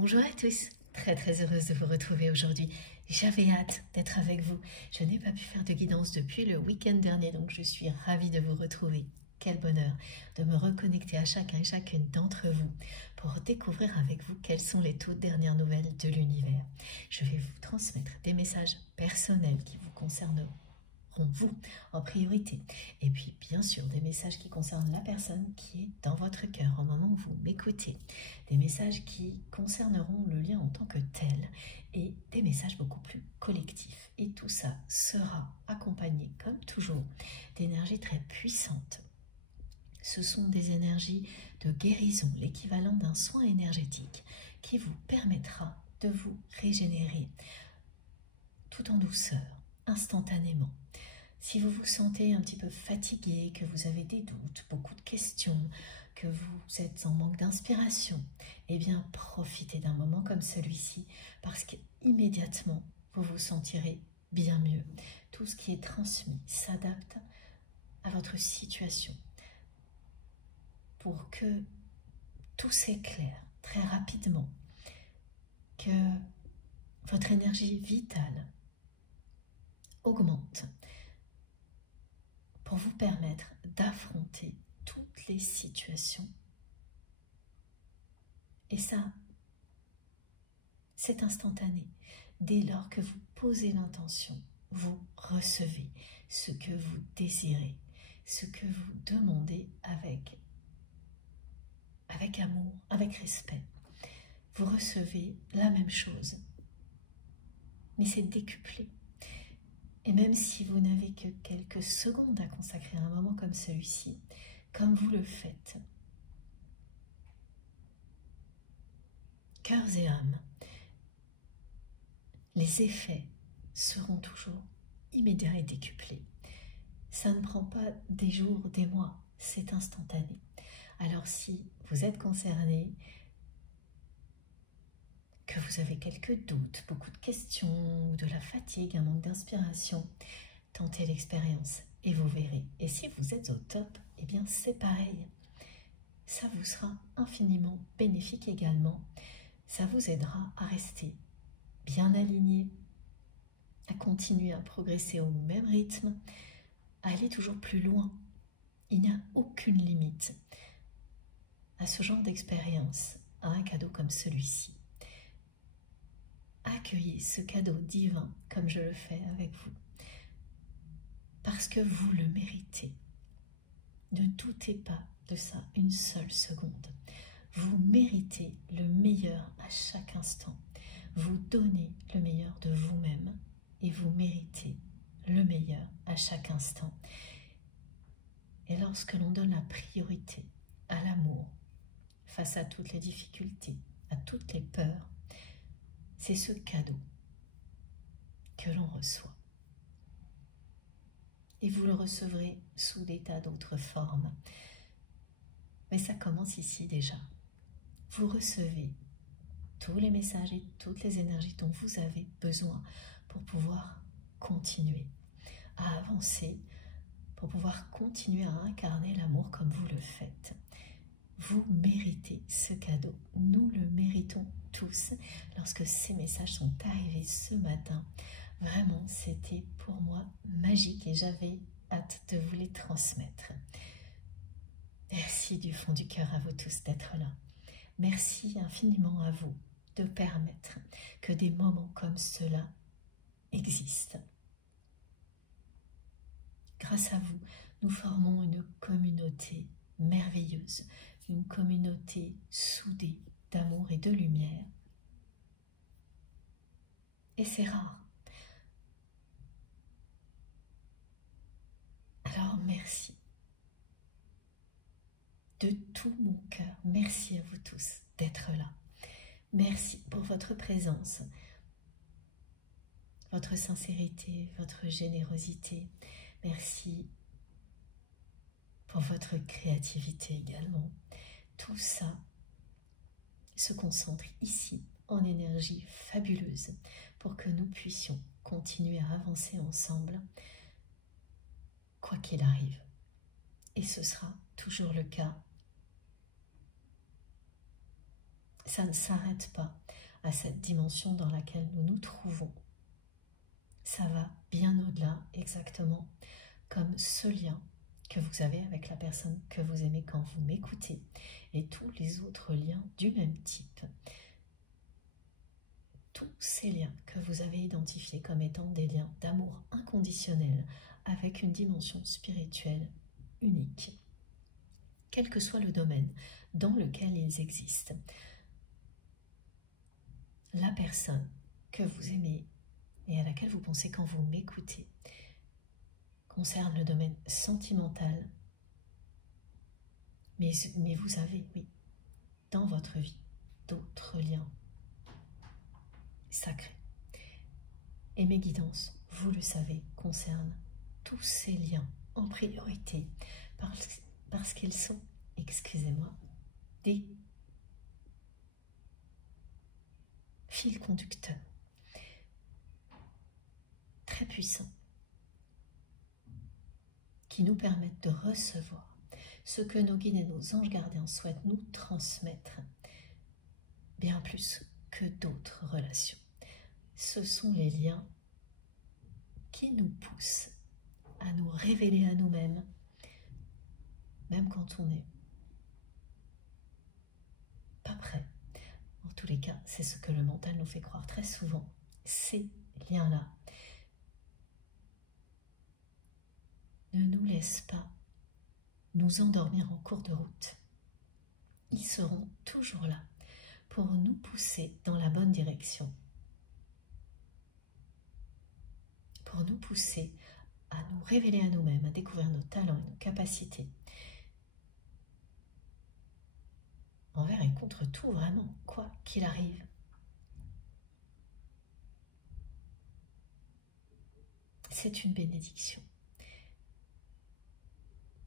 Bonjour à tous, très heureuse de vous retrouver aujourd'hui. J'avais hâte d'être avec vous. Je n'ai pas pu faire de guidance depuis le week-end dernier, donc je suis ravie de vous retrouver. Quel bonheur de me reconnecter à chacun et chacune d'entre vous pour découvrir avec vous quelles sont les toutes dernières nouvelles de l'univers. Je vais vous transmettre des messages personnels qui vous concerneront vous en priorité, et puis bien sûr des messages qui concernent la personne qui est dans votre cœur au moment où vous m'écoutez, des messages qui concerneront le lien en tant que tel et des messages beaucoup plus collectifs, et tout ça sera accompagné comme toujours d'énergies très puissantes. Ce sont des énergies de guérison, l'équivalent d'un soin énergétique qui vous permettra de vous régénérer tout en douceur, instantanément. Si vous vous sentez un petit peu fatigué, que vous avez des doutes, beaucoup de questions, que vous êtes en manque d'inspiration, eh bien profitez d'un moment comme celui-ci parce qu'immédiatement vous vous sentirez bien mieux. Tout ce qui est transmis s'adapte à votre situation pour que tout s'éclaire très rapidement, que votre énergie vitale augmente pour vous permettre d'affronter toutes les situations. Et ça, c'est instantané. Dès lors que vous posez l'intention, vous recevez ce que vous désirez, ce que vous demandez avec amour, avec respect. Vous recevez la même chose, mais c'est décuplé. Et même si vous n'avez que quelques secondes à consacrer à un moment comme celui-ci, comme vous le faites, cœurs et âmes, les effets seront toujours immédiats et décuplés. Ça ne prend pas des jours, des mois, c'est instantané. Alors si vous êtes concerné, que vous avez quelques doutes, beaucoup de questions, de la fatigue, un manque d'inspiration, tentez l'expérience et vous verrez. Et si vous êtes au top, eh bien c'est pareil. Ça vous sera infiniment bénéfique également. Ça vous aidera à rester bien aligné, à continuer à progresser au même rythme, à aller toujours plus loin. Il n'y a aucune limite à ce genre d'expérience, à un cadeau comme celui-ci. Accueillez ce cadeau divin comme je le fais avec vous, parce que vous le méritez. Ne doutez pas de ça une seule seconde. Vous méritez le meilleur à chaque instant. Vous donnez le meilleur de vous-même et vous méritez le meilleur à chaque instant. Et lorsque l'on donne la priorité à l'amour, face à toutes les difficultés, à toutes les peurs, c'est ce cadeau que l'on reçoit. Et vous le recevrez sous des tas d'autres formes. Mais ça commence ici déjà. Vous recevez tous les messages et toutes les énergies dont vous avez besoin pour pouvoir continuer à avancer, pour pouvoir continuer à incarner l'amour comme vous le faites. Vous méritez ce cadeau. Nous le méritons tous. Lorsque ces messages sont arrivés ce matin, vraiment, c'était pour moi magique et j'avais hâte de vous les transmettre. Merci du fond du cœur à vous tous d'être là. Merci infiniment à vous de permettre que des moments comme cela existent. Grâce à vous, nous formons une communauté merveilleuse, une communauté soudée d'amour et de lumière. Et c'est rare. Alors merci. De tout mon cœur, merci à vous tous d'être là. Merci pour votre présence, votre sincérité, votre générosité. Merci pour votre créativité également. Tout ça se concentre ici en énergie fabuleuse pour que nous puissions continuer à avancer ensemble, quoi qu'il arrive. Et ce sera toujours le cas. Ça ne s'arrête pas. à cette dimension dans laquelle nous nous trouvons. Ça va bien au-delà, exactement comme ce lien que vous avez avec la personne que vous aimez quand vous m'écoutez et tous les autres liens du même type. Tous ces liens que vous avez identifiés comme étant des liens d'amour inconditionnel avec une dimension spirituelle unique, quel que soit le domaine dans lequel ils existent. La personne que vous aimez et à laquelle vous pensez quand vous m'écoutez concerne le domaine sentimental, mais vous avez, oui, dans votre vie, d'autres liens sacrés. Et mes guidances, vous le savez, concernent tous ces liens en priorité, parce qu'ils sont, excusez-moi, des fils conducteurs très puissants qui nous permettent de recevoir ce que nos guides et nos anges gardiens souhaitent nous transmettre, bien plus que d'autres relations. Ce sont les liens qui nous poussent à nous révéler à nous-mêmes, même quand on n'est pas prêt. En tous les cas, c'est ce que le mental nous fait croire très souvent. Ces liens-là ne nous laissent pas nous endormir en cours de route. Ils seront toujours là pour nous pousser dans la bonne direction, pour nous pousser à nous révéler à nous-mêmes, à découvrir nos talents et nos capacités, envers et contre tout, vraiment, quoi qu'il arrive. C'est une bénédiction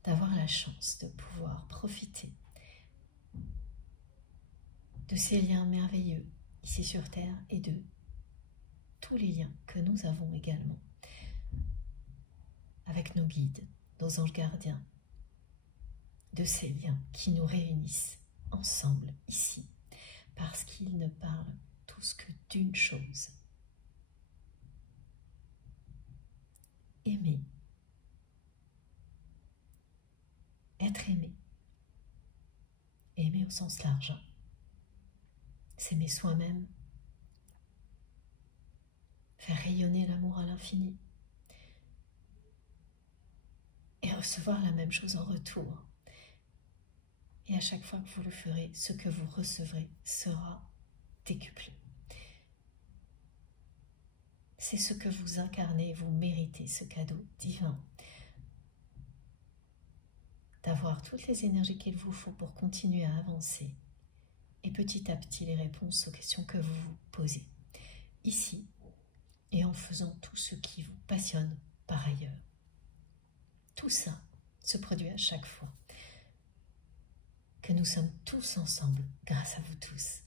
d'avoir la chance de pouvoir profiter de ces liens merveilleux ici sur Terre et de tous les liens que nous avons également avec nos guides, nos anges gardiens, de ces liens qui nous réunissent ensemble ici, parce qu'ils ne parlent tous que d'une chose: aimer, être aimé, aimer au sens large, s'aimer soi-même, faire rayonner l'amour à l'infini et recevoir la même chose en retour. Et à chaque fois que vous le ferez, ce que vous recevrez sera décuplé. C'est ce que vous incarnez, vous méritez ce cadeau divin d'avoir toutes les énergies qu'il vous faut pour continuer à avancer et petit à petit les réponses aux questions que vous vous posez ici et en faisant tout ce qui vous passionne par ailleurs. Tout ça se produit à chaque fois que nous sommes tous ensemble, grâce à vous tous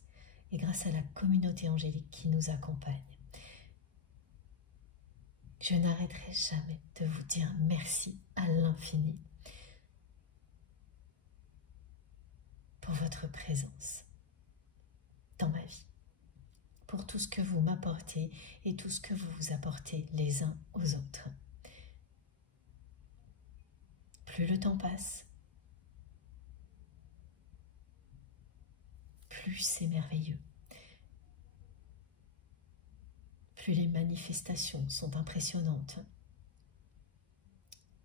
et grâce à la communauté angélique qui nous accompagne. Je n'arrêterai jamais de vous dire merci à l'infini pour votre présence dans ma vie, pour tout ce que vous m'apportez et tout ce que vous vous apportez les uns aux autres. Plus le temps passe, plus c'est merveilleux, plus les manifestations sont impressionnantes,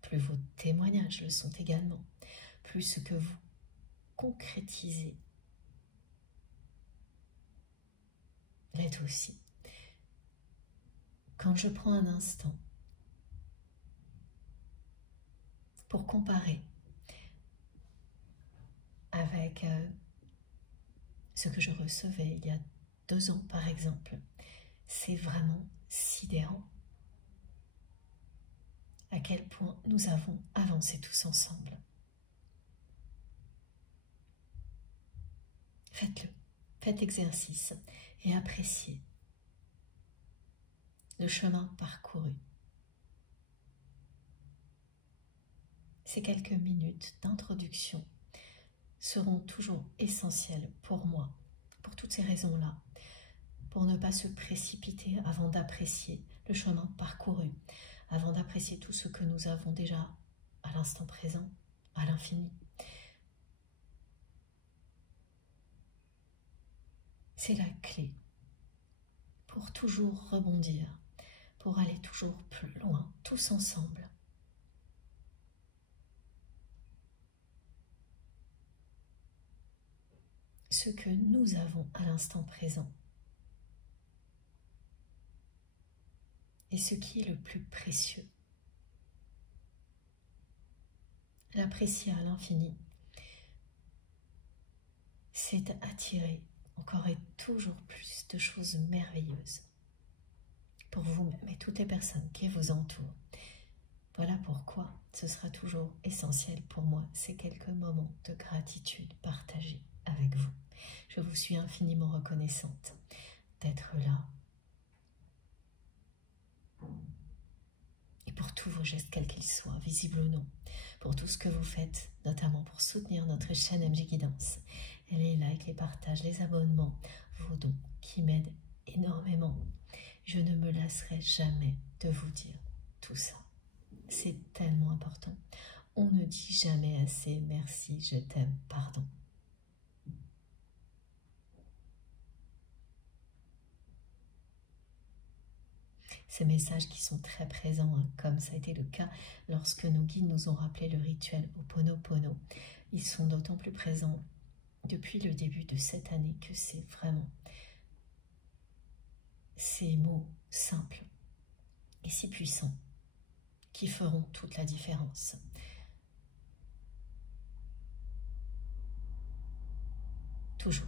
plus vos témoignages le sont également, plus ce que vous concrétisez l'est aussi. Quand je prends un instant pour comparer avec ce que je recevais il y a 2 ans par exemple, c'est vraiment sidérant à quel point nous avons avancé tous ensemble. Faites-le, faites exercice et appréciez le chemin parcouru. Ces quelques minutes d'introduction seront toujours essentielles pour moi, pour toutes ces raisons-là. pour ne pas se précipiter avant d'apprécier le chemin parcouru, avant d'apprécier tout ce que nous avons déjà à l'instant présent, à l'infini. C'est la clé pour toujours rebondir, pour aller toujours plus loin, tous ensemble. Ce que nous avons à l'instant présent est ce qui est le plus précieux. L'apprécier à l'infini, c'est attirer encore et toujours plus de choses merveilleuses pour vous-même et toutes les personnes qui vous entourent. Voilà pourquoi ce sera toujours essentiel pour moi ces quelques moments de gratitude partagés avec vous. Je vous suis infiniment reconnaissante d'être là et pour tous vos gestes, quels qu'ils soient, visibles ou non, pour tout ce que vous faites, notamment pour soutenir notre chaîne MJ Guidance, et les likes, les partages, les abonnements, vos dons qui m'aident énormément. Je ne me lasserai jamais de vous dire tout ça. C'est tellement important. On ne dit jamais assez merci, je t'aime, pardon. Ces messages qui sont très présents, hein, comme ça a été le cas lorsque nos guides nous ont rappelé le rituel Ho'oponopono. Ils sont d'autant plus présents depuis le début de cette année que c'est vraiment ces mots simples et si puissants qui feront toute la différence. Toujours.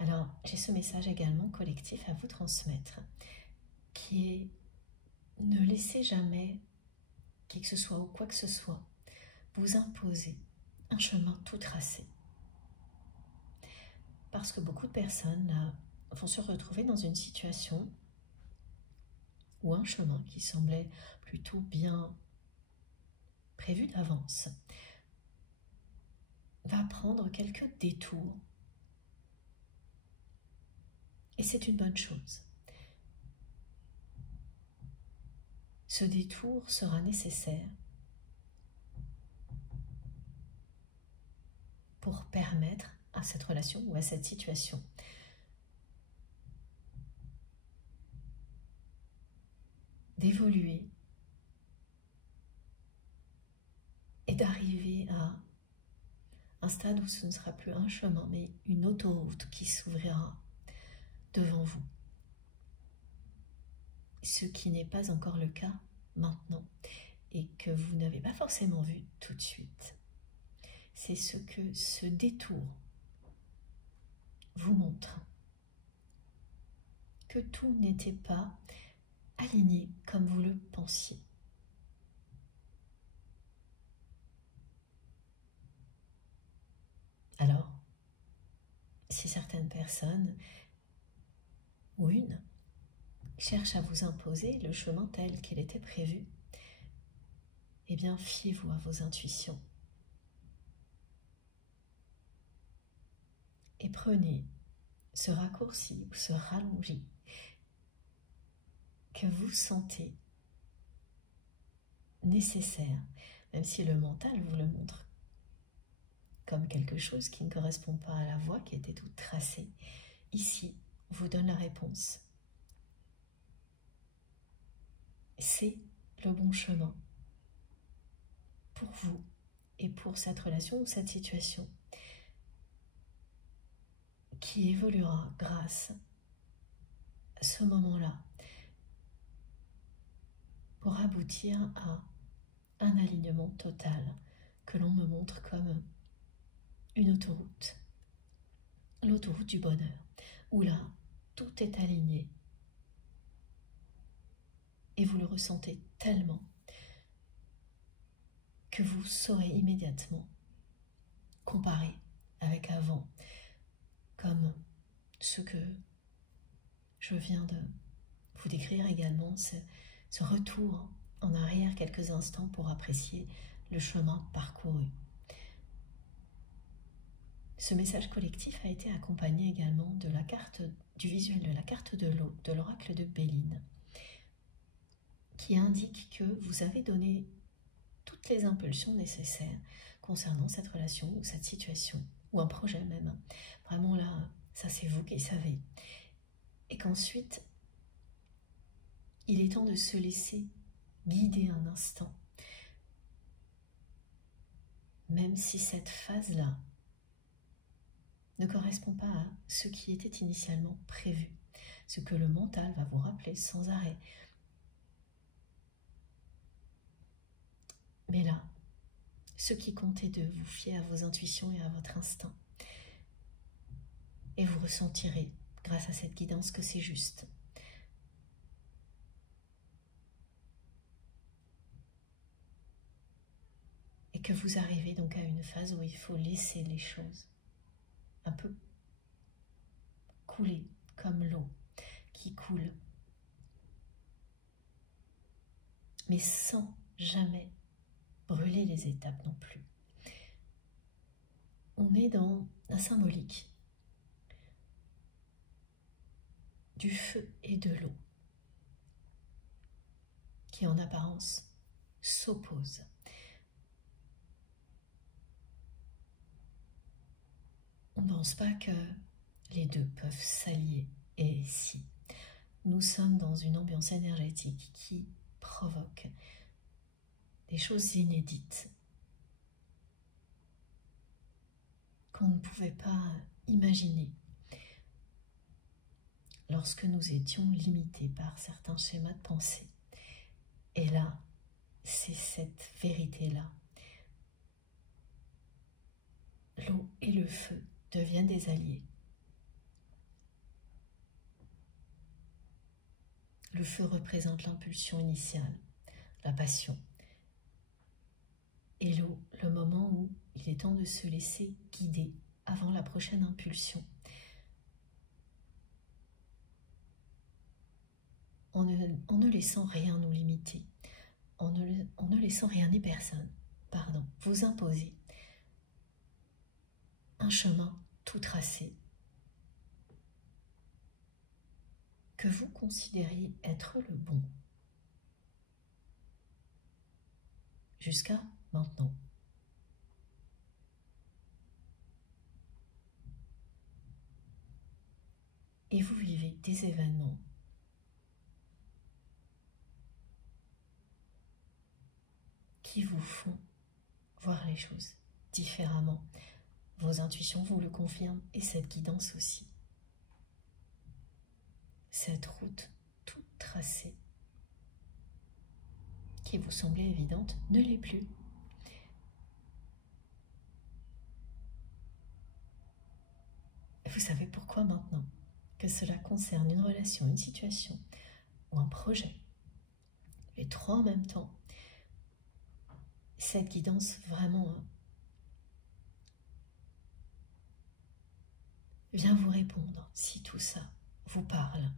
Alors, j'ai ce message également collectif à vous transmettre, qui est ne laissez jamais qui que ce soit ou quoi que ce soit vous imposer un chemin tout tracé. Parce que beaucoup de personnes là, vont se retrouver dans une situation ou un chemin qui semblait plutôt bien prévu d'avance va prendre quelques détours. Et c'est une bonne chose. Ce détour sera nécessaire pour permettre à cette relation ou à cette situation d'évoluer et d'arriver à un stade où ce ne sera plus un chemin, mais une autoroute qui s'ouvrira devant vous. Ce qui n'est pas encore le cas maintenant et que vous n'avez pas forcément vu tout de suite. C'est ce que ce détour vous montre. Que tout n'était pas aligné comme vous le pensiez. Alors, si certaines personnes, ou une, cherchent à vous imposer le chemin tel qu'il était prévu, eh bien, fiez-vous à vos intuitions. Et prenez ce raccourci ou ce rallongé que vous sentez nécessaire, même si le mental vous le montre comme quelque chose qui ne correspond pas à la voie qui était toute tracée. Ici, on vous donne la réponse. C'est le bon chemin pour vous et pour cette relation ou cette situation qui évoluera grâce à ce moment-là pour aboutir à un alignement total que l'on me montre comme une autoroute, l'autoroute du bonheur, où là, tout est aligné et vous le ressentez tellement que vous saurez immédiatement comparer avec avant, comme ce que je viens de vous décrire également, ce retour en arrière quelques instants pour apprécier le chemin parcouru. Ce message collectif a été accompagné également de la carte, du visuel de la carte de l'eau, de l'oracle de Béline, qui indique que vous avez donné toutes les impulsions nécessaires concernant cette relation ou cette situation, ou un projet même. Vraiment là, ça c'est vous qui savez. Et qu'ensuite, il est temps de se laisser guider un instant. Même si cette phase-là ne correspond pas à ce qui était initialement prévu, ce que le mental va vous rappeler sans arrêt. Mais là, ce qui compte est de vous fier à vos intuitions et à votre instinct. Et vous ressentirez, grâce à cette guidance, que c'est juste. Et que vous arrivez donc à une phase où il faut laisser les choses un peu couler, comme l'eau qui coule, mais sans jamais brûler les étapes non plus. On est dans la symbolique du feu et de l'eau qui en apparence s'opposent. On ne pense pas que les deux peuvent s'allier, et si. Nous sommes dans une ambiance énergétique qui provoque des choses inédites qu'on ne pouvait pas imaginer lorsque nous étions limités par certains schémas de pensée. Et là, c'est cette vérité-là. L'eau et le feu deviennent des alliés. Le feu représente l'impulsion initiale, la passion. Et l'eau, le moment où il est temps de se laisser guider avant la prochaine impulsion. En ne laissant rien nous limiter, en ne laissant rien ni personne, vous imposer un chemin tout tracé que vous considériez être le bon jusqu'à maintenant. Et vous vivez des événements qui vous font voir les choses différemment. Vos intuitions vous le confirment et cette guidance aussi. Cette route toute tracée qui vous semblait évidente ne l'est plus. Vous savez pourquoi maintenant? Que cela concerne une relation, une situation ou un projet. Les trois en même temps. Cette guidance vraiment vient vous répondre si tout ça vous parle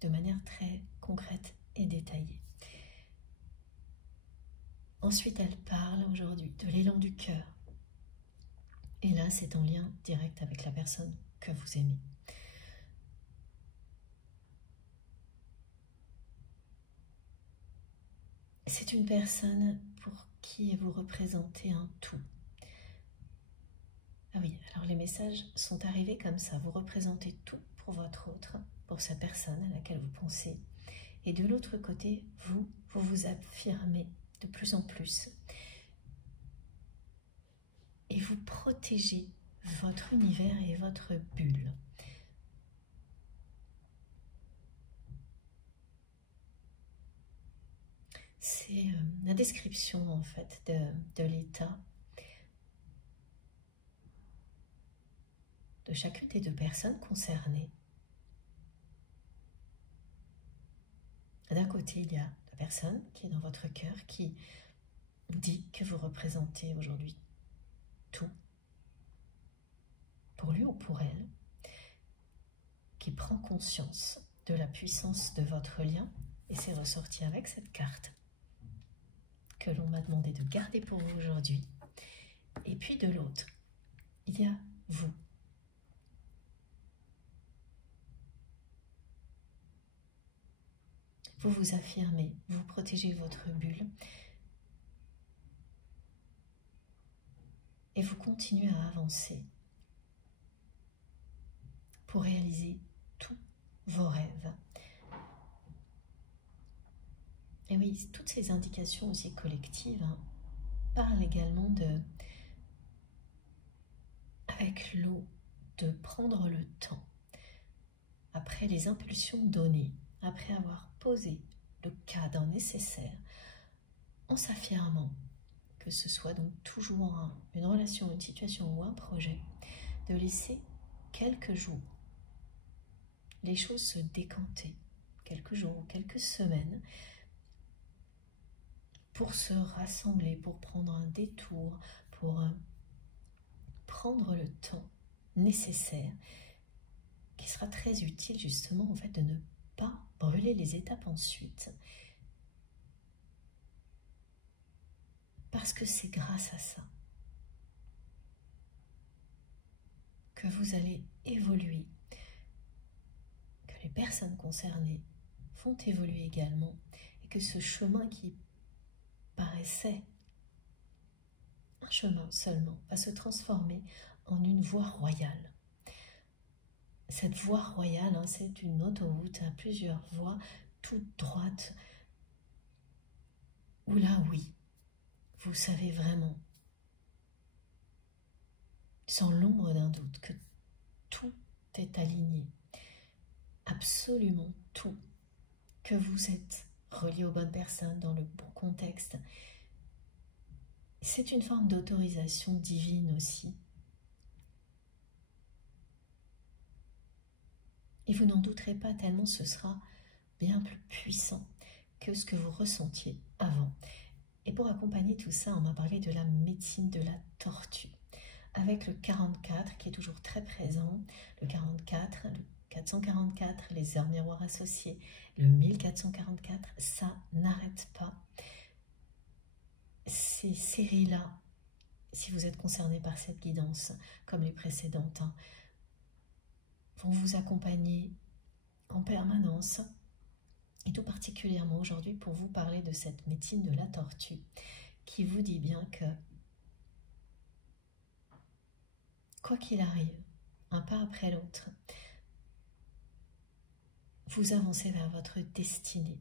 de manière très concrète et détaillée. Ensuite, elle parle aujourd'hui de l'élan du cœur. Et là, c'est en lien direct avec la personne que vous aimez. C'est une personne pour qui vous représentez un tout. Ah oui, alors les messages sont arrivés comme ça. Vous représentez tout pour votre autre, pour cette personne à laquelle vous pensez. Et de l'autre côté, vous vous affirmez de plus en plus. Et vous protégez votre univers et votre bulle. C'est la description en fait de l'état de chacune des deux personnes concernées. D'un côté, il y a la personne qui est dans votre cœur qui dit que vous représentez aujourd'hui tout, pour lui ou pour elle, qui prend conscience de la puissance de votre lien, et c'est ressorti avec cette carte que l'on m'a demandé de garder pour vous aujourd'hui. Et puis de l'autre, il y a vous. Vous vous affirmez, vous protégez votre bulle et vous continuez à avancer pour réaliser tous vos rêves. Et oui, toutes ces indications aussi collectives parlent également de, avec l'eau, de prendre le temps, après les impulsions données, après avoir posé le cadre nécessaire, en s'affirmant, que ce soit donc toujours une relation, une situation ou un projet, de laisser quelques jours les choses se décanter, quelques jours, quelques semaines, pour se rassembler, pour prendre un détour, pour prendre le temps nécessaire, qui sera très utile justement en fait de ne pas brûler les étapes ensuite. Parce que c'est grâce à ça que vous allez évoluer, que les personnes concernées vont évoluer également, et que ce chemin qui paraissait un chemin seulement va se transformer en une voie royale. Cette voie royale, c'est une autoroute à plusieurs voies, toute droite, où là, oui, vous savez vraiment, sans l'ombre d'un doute, que tout est aligné, absolument tout, que vous êtes relié aux bonnes personnes, dans le bon contexte. C'est une forme d'autorisation divine aussi. Et vous n'en douterez pas, tellement ce sera bien plus puissant que ce que vous ressentiez avant. Et pour accompagner tout ça, on m'a parlé de la médecine de la tortue, avec le 44 qui est toujours très présent, le 44, le 444, les heures miroirs associées, le 1444, ça n'arrête pas. Ces séries-là, si vous êtes concerné par cette guidance, comme les précédentes, vont vous accompagner en permanence, et tout particulièrement aujourd'hui pour vous parler de cette médecine de la tortue, qui vous dit bien que, quoi qu'il arrive, un pas après l'autre, vous avancez vers votre destinée.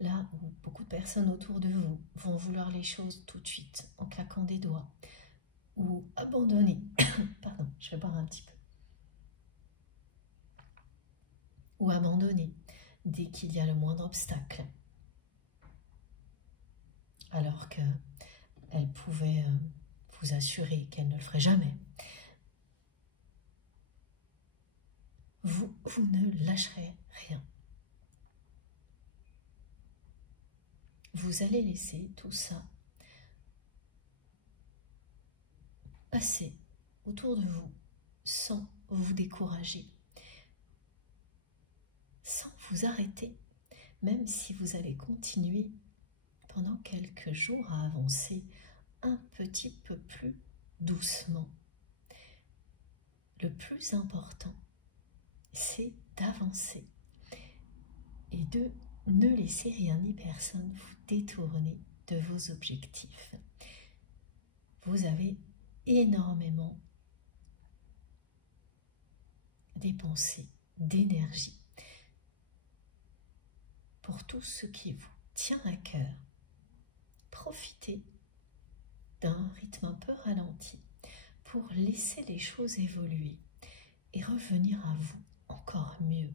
Là où beaucoup de personnes autour de vous vont vouloir les choses tout de suite, en claquant des doigts, ou abandonner. Pardon, je vais boire un petit peu. Ou abandonner dès qu'il y a le moindre obstacle. Alors qu'elle pouvait vous assurer qu'elle ne le ferait jamais. Vous ne lâcherez rien. Vous allez laisser tout ça passer autour de vous sans vous décourager, sans vous arrêter, même si vous allez continuer pendant quelques jours à avancer un petit peu plus doucement. Le plus important, c'est d'avancer et de ne laisser rien ni personne vous détourner de vos objectifs. Vous avez énormément dépensé d'énergie pour tout ce qui vous tient à cœur. Profitez d'un rythme un peu ralenti pour laisser les choses évoluer et revenir à vous encore mieux.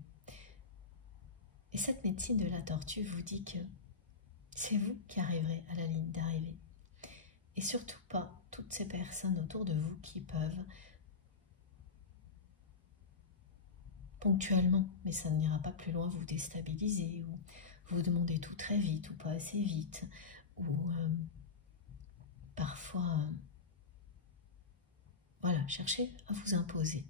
Et cette médecine de la tortue vous dit que c'est vous qui arriverez à la ligne d'arrivée. Et surtout pas toutes ces personnes autour de vous qui peuvent ponctuellement, mais ça n'ira pas plus loin, vous déstabiliser ou vous demander tout très vite ou pas assez vite, ou parfois voilà, chercher à vous imposer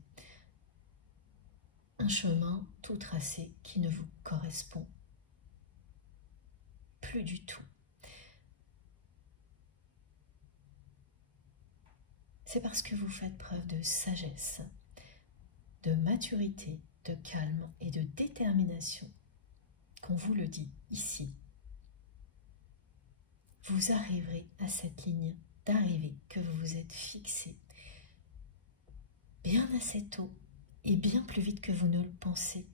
un chemin tout tracé qui ne vous correspond plus du tout. c'est parce que vous faites preuve de sagesse, de maturité, de calme et de détermination qu'on vous le dit ici. Vous arriverez à cette ligne d'arrivée que vous vous êtes fixée bien assez tôt et bien plus vite que vous ne le pensez,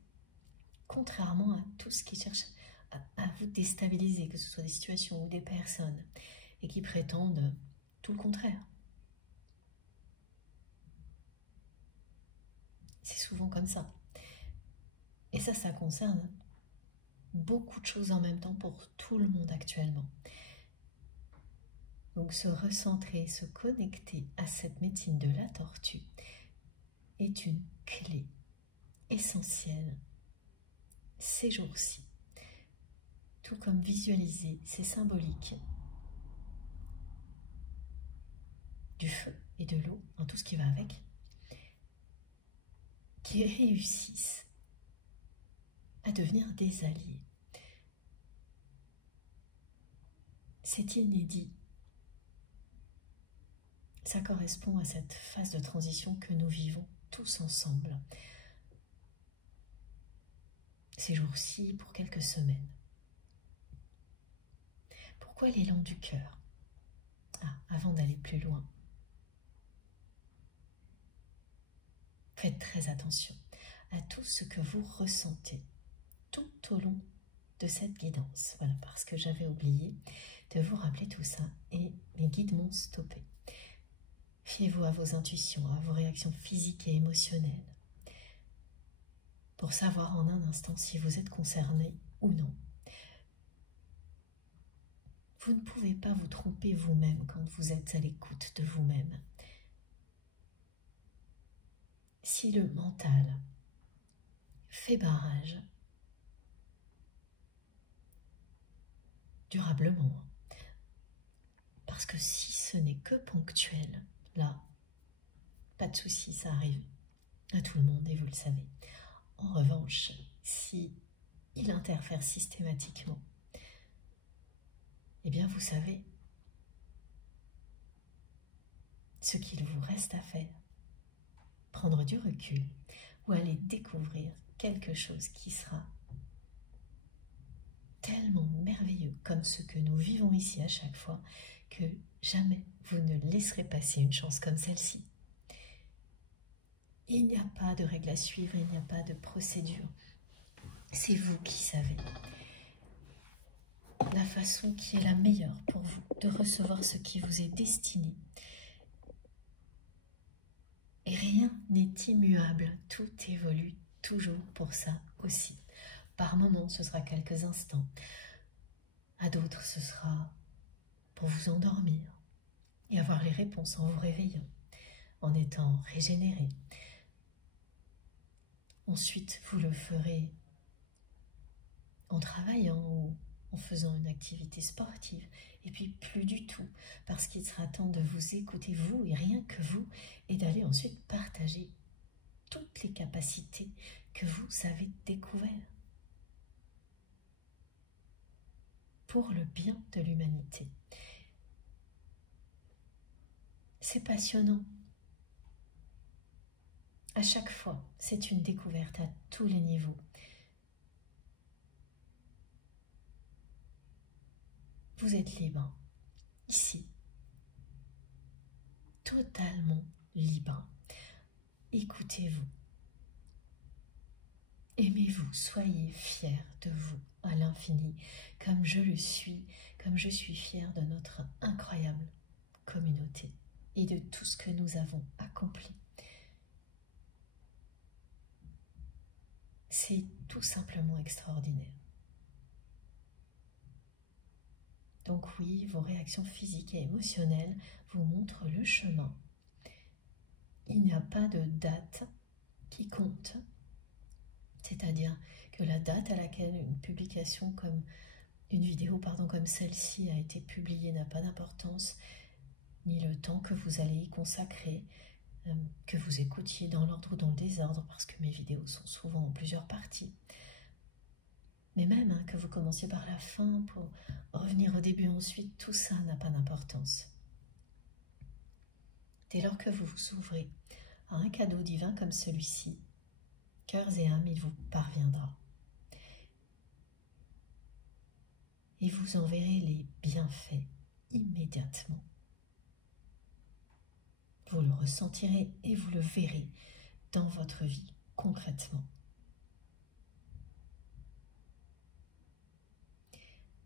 contrairement à tout ce qui cherche à vous déstabiliser, que ce soit des situations ou des personnes, et qui prétendent tout le contraire. C'est souvent comme ça. Et ça concerne beaucoup de choses en même temps pour tout le monde actuellement. Donc se recentrer, se connecter à cette médecine de la tortue est une clé essentielle ces jours-ci. Tout comme visualiser ces symboliques du feu et de l'eau, en tout ce qui va avec, qui réussissent à devenir des alliés. C'est inédit. Ça correspond à cette phase de transition que nous vivons tous ensemble. Ces jours-ci, pour quelques semaines. Pourquoi l'élan du cœur? Avant d'aller plus loin, faites très attention à tout ce que vous ressentez tout au long de cette guidance. Voilà, parce que j'avais oublié de vous rappeler tout ça et mes guides m'ont stoppé. Fiez-vous à vos intuitions, à vos réactions physiques et émotionnelles pour savoir en un instant si vous êtes concerné ou non. Vous ne pouvez pas vous tromper vous-même quand vous êtes à l'écoute de vous-même. Si le mental fait barrage, durablement, parce que si ce n'est que ponctuel, là, pas de souci, ça arrive à tout le monde et vous le savez. En revanche, si il interfère systématiquement, eh bien vous savez ce qu'il vous reste à faire. Prendre du recul ou aller découvrir quelque chose qui sera tellement merveilleux comme ce que nous vivons ici à chaque fois que jamais vous ne laisserez passer une chance comme celle-ci. Il n'y a pas de règle à suivre, il n'y a pas de procédure. C'est vous qui savez la façon qui est la meilleure pour vous de recevoir ce qui vous est destiné. Et rien n'est immuable, tout évolue toujours pour ça aussi. Par moments, ce sera quelques instants. À d'autres, ce sera pour vous endormir et avoir les réponses en vous réveillant, en étant régénéré. Ensuite, vous le ferez en travaillant ou en faisant une activité sportive, et puis plus du tout, parce qu'il sera temps de vous écouter, vous et rien que vous, et d'aller ensuite partager toutes les capacités que vous avez découvertes pour le bien de l'humanité. C'est passionnant. À chaque fois, c'est une découverte à tous les niveaux. Vous êtes libre, ici, totalement libre. Écoutez-vous, aimez-vous, soyez fiers de vous à l'infini, comme je le suis, comme je suis fière de notre incroyable communauté et de tout ce que nous avons accompli. C'est tout simplement extraordinaire. Donc oui, vos réactions physiques et émotionnelles vous montrent le chemin. Il n'y a pas de date qui compte. C'est-à-dire que la date à laquelle une publication comme une vidéo comme celle-ci a été publiée n'a pas d'importance, ni le temps que vous allez y consacrer, que vous écoutiez dans l'ordre ou dans le désordre, parce que mes vidéos sont souvent en plusieurs parties. Mais même que vous commenciez par la fin pour revenir au début ensuite, tout ça n'a pas d'importance. Dès lors que vous vous ouvrez à un cadeau divin comme celui-ci, cœurs et âmes, il vous parviendra. Et vous en verrez les bienfaits immédiatement. Vous le ressentirez et vous le verrez dans votre vie concrètement.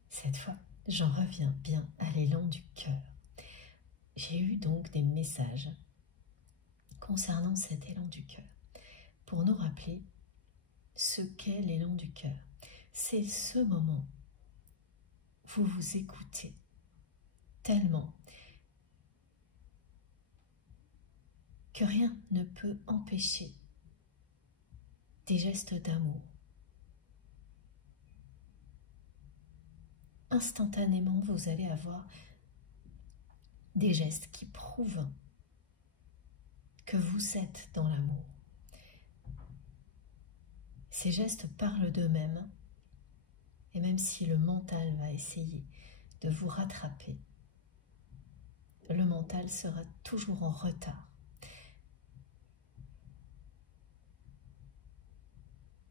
Cette fois, j'en reviens bien à l'élan du cœur. J'ai eu donc des messages concernant cet élan du cœur pour nous rappeler ce qu'est l'élan du cœur. C'est ce moment où vous vous écoutez tellement que rien ne peut empêcher des gestes d'amour. Instantanément, vous allez avoir des gestes qui prouvent que vous êtes dans l'amour. Ces gestes parlent d'eux-mêmes, et même si le mental va essayer de vous rattraper, le mental sera toujours en retard.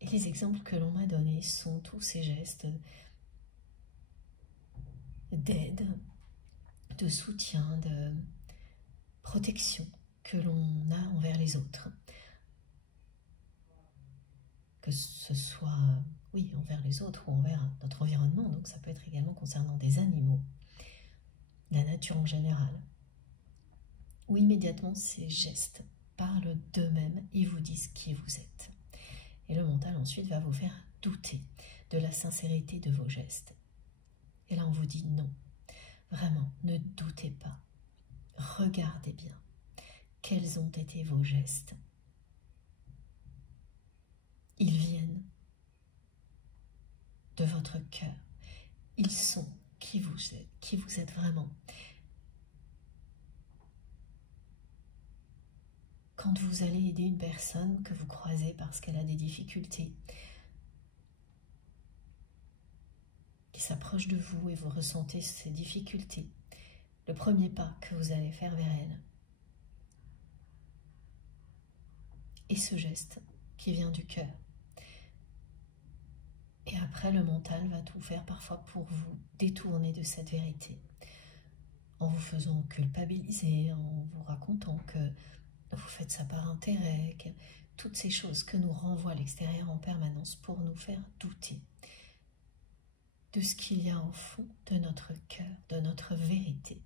Et les exemples que l'on m'a donnés sont tous ces gestes d'aide, de soutien, de protection que l'on a envers les autres. Que ce soit, oui, envers les autres ou envers notre environnement, donc ça peut être également concernant des animaux, la nature en général, où immédiatement ces gestes parlent d'eux-mêmes et vous disent qui vous êtes. Et le mental ensuite va vous faire douter de la sincérité de vos gestes. Et là on vous dit non, vraiment, ne doutez pas, regardez bien, quels ont été vos gestes. Ils viennent de votre cœur, ils sont qui vous êtes vraiment. Quand vous allez aider une personne que vous croisez parce qu'elle a des difficultés, qui s'approche de vous et vous ressentez ces difficultés, le premier pas que vous allez faire vers elle est ce geste qui vient du cœur. Et après, le mental va tout faire parfois pour vous détourner de cette vérité, en vous faisant culpabiliser, en vous racontant que vous faites ça par intérêt, que toutes ces choses que nous renvoie l'extérieur en permanence pour nous faire douter de ce qu'il y a au fond de notre cœur, de notre vérité.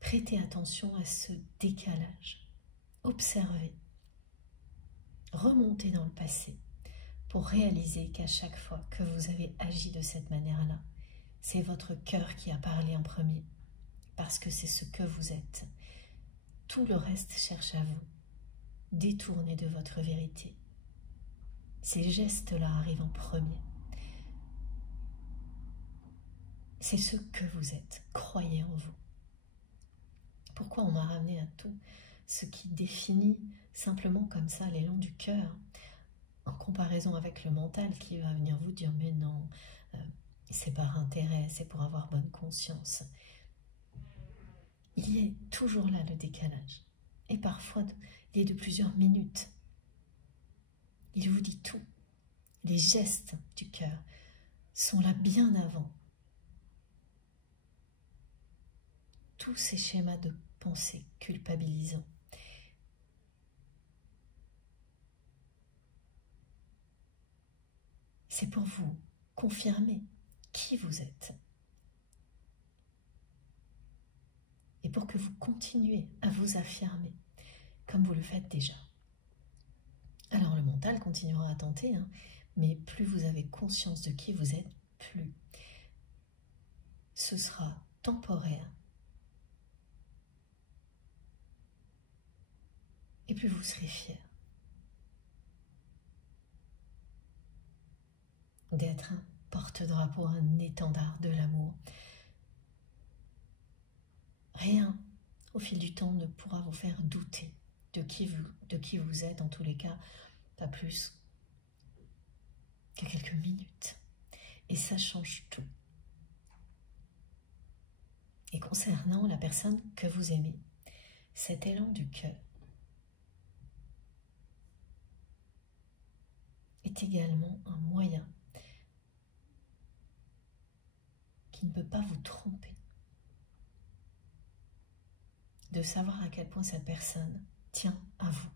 Prêtez attention à ce décalage, observez, remontez dans le passé pour réaliser qu'à chaque fois que vous avez agi de cette manière-là, c'est votre cœur qui a parlé en premier, parce que c'est ce que vous êtes. Tout le reste cherche à vous détourner de votre vérité. Ces gestes-là arrivent en premier. C'est ce que vous êtes. Croyez en vous. Pourquoi on m'a ramené à tout ce qui définit simplement comme ça l'élan du cœur, en comparaison avec le mental qui va venir vous dire mais non, c'est par intérêt, c'est pour avoir bonne conscience. Il y a toujours là le décalage. Et parfois, il est de plusieurs minutes. Il vous dit tout. Les gestes du cœur sont là bien avant tous ces schémas de pensée culpabilisants. C'est pour vous confirmer qui vous êtes. Et pour que vous continuez à vous affirmer, comme vous le faites déjà. Alors le mental continuera à tenter, mais plus vous avez conscience de qui vous êtes, plus ce sera temporaire. Et plus vous serez fier d'être un porte-drapeau, un étendard de l'amour. Rien, au fil du temps, ne pourra vous faire douter de qui vous êtes, en tous les cas, pas plus que quelques minutes. Et ça change tout. Et concernant la personne que vous aimez, cet élan du cœur est également un moyen qui ne peut pas vous tromper, de savoir à quel point cette personne tient à vous.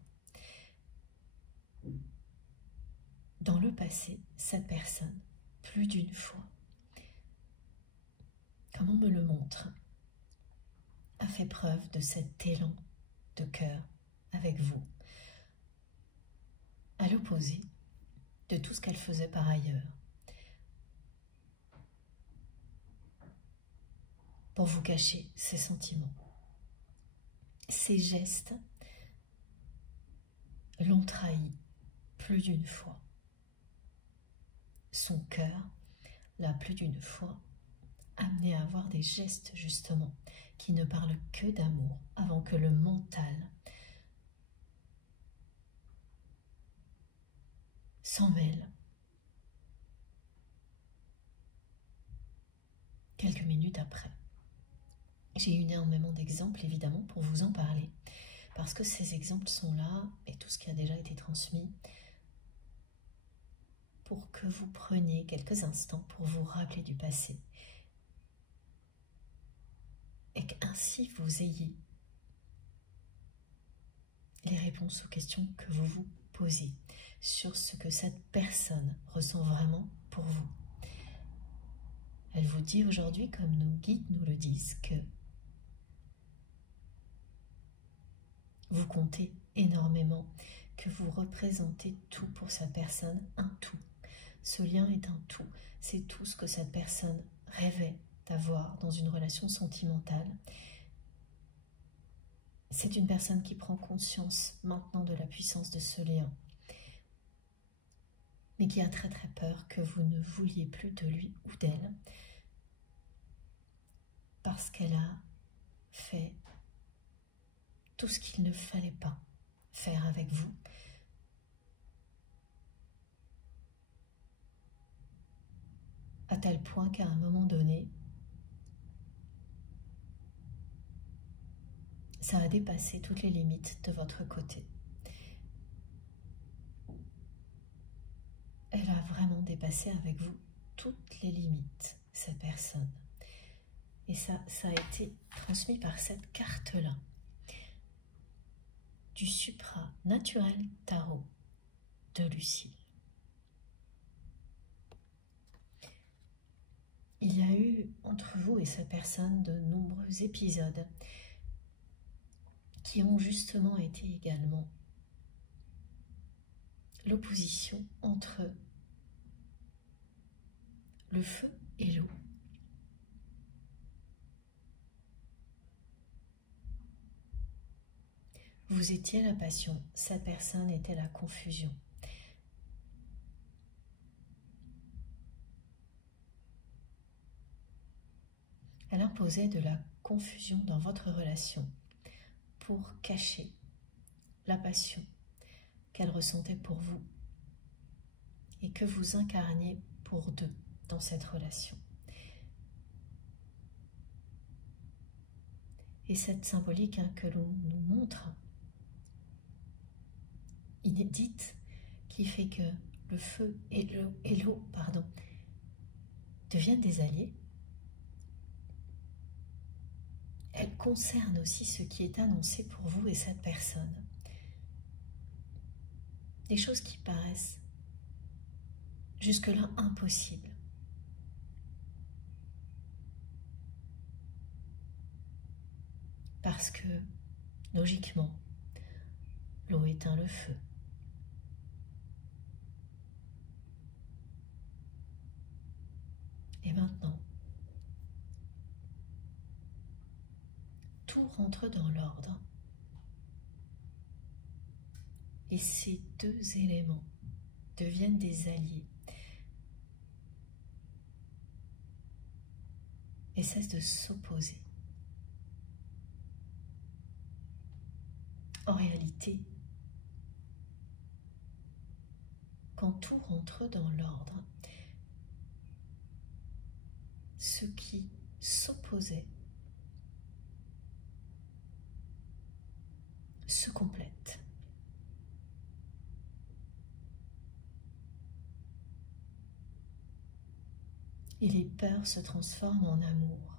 Dans le passé, cette personne, plus d'une fois, comme on me le montre, a fait preuve de cet élan de cœur avec vous, à l'opposé de tout ce qu'elle faisait par ailleurs, pour vous cacher ses sentiments. Ses gestes l'ont trahi plus d'une fois. Son cœur l'a plus d'une fois amené à avoir des gestes justement qui ne parlent que d'amour avant que le mental s'en mêle. Quelques minutes après, j'ai énormément d'exemples évidemment pour vous en parler, parce que ces exemples sont là et tout ce qui a déjà été transmis pour que vous preniez quelques instants pour vous rappeler du passé et qu'ainsi vous ayez les réponses aux questions que vous vous posez sur ce que cette personne ressent vraiment pour vous. Elle vous dit aujourd'hui, comme nos guides nous le disent, que vous comptez énormément, que vous représentez tout pour cette personne, un tout. Ce lien est un tout, c'est tout ce que cette personne rêvait d'avoir dans une relation sentimentale. C'est une personne qui prend conscience maintenant de la puissance de ce lien, mais qui a très très peur que vous ne vouliez plus de lui ou d'elle, parce qu'elle a fait tout ce qu'il ne fallait pas faire avec vous, à tel point qu'à un moment donné, ça a dépassé toutes les limites de votre côté. Elle a vraiment dépassé avec vous toutes les limites, cette personne. Et ça a été transmis par cette carte-là, du Supra-Naturel Tarot de Lucille. Il y a eu entre vous et cette personne de nombreux épisodes qui ont justement été également l'opposition entre le feu et l'eau. Vous étiez la passion, cette personne était la confusion. Elle imposait de la confusion dans votre relation pour cacher la passion qu'elle ressentait pour vous et que vous incarniez pour deux dans cette relation. Et cette symbolique que l'on nous montre, inédite, qui fait que le feu et l'eau deviennent des alliés, elle concerne aussi ce qui est annoncé pour vous et cette personne. Des choses qui paraissent jusque-là impossibles. Parce que, logiquement, l'eau éteint le feu. Et maintenant, tout rentre dans l'ordre. Et ces deux éléments deviennent des alliés et cessent de s'opposer. En réalité, quand tout rentre dans l'ordre, ce qui s'opposait se complètent. Et les peurs se transforment en amour.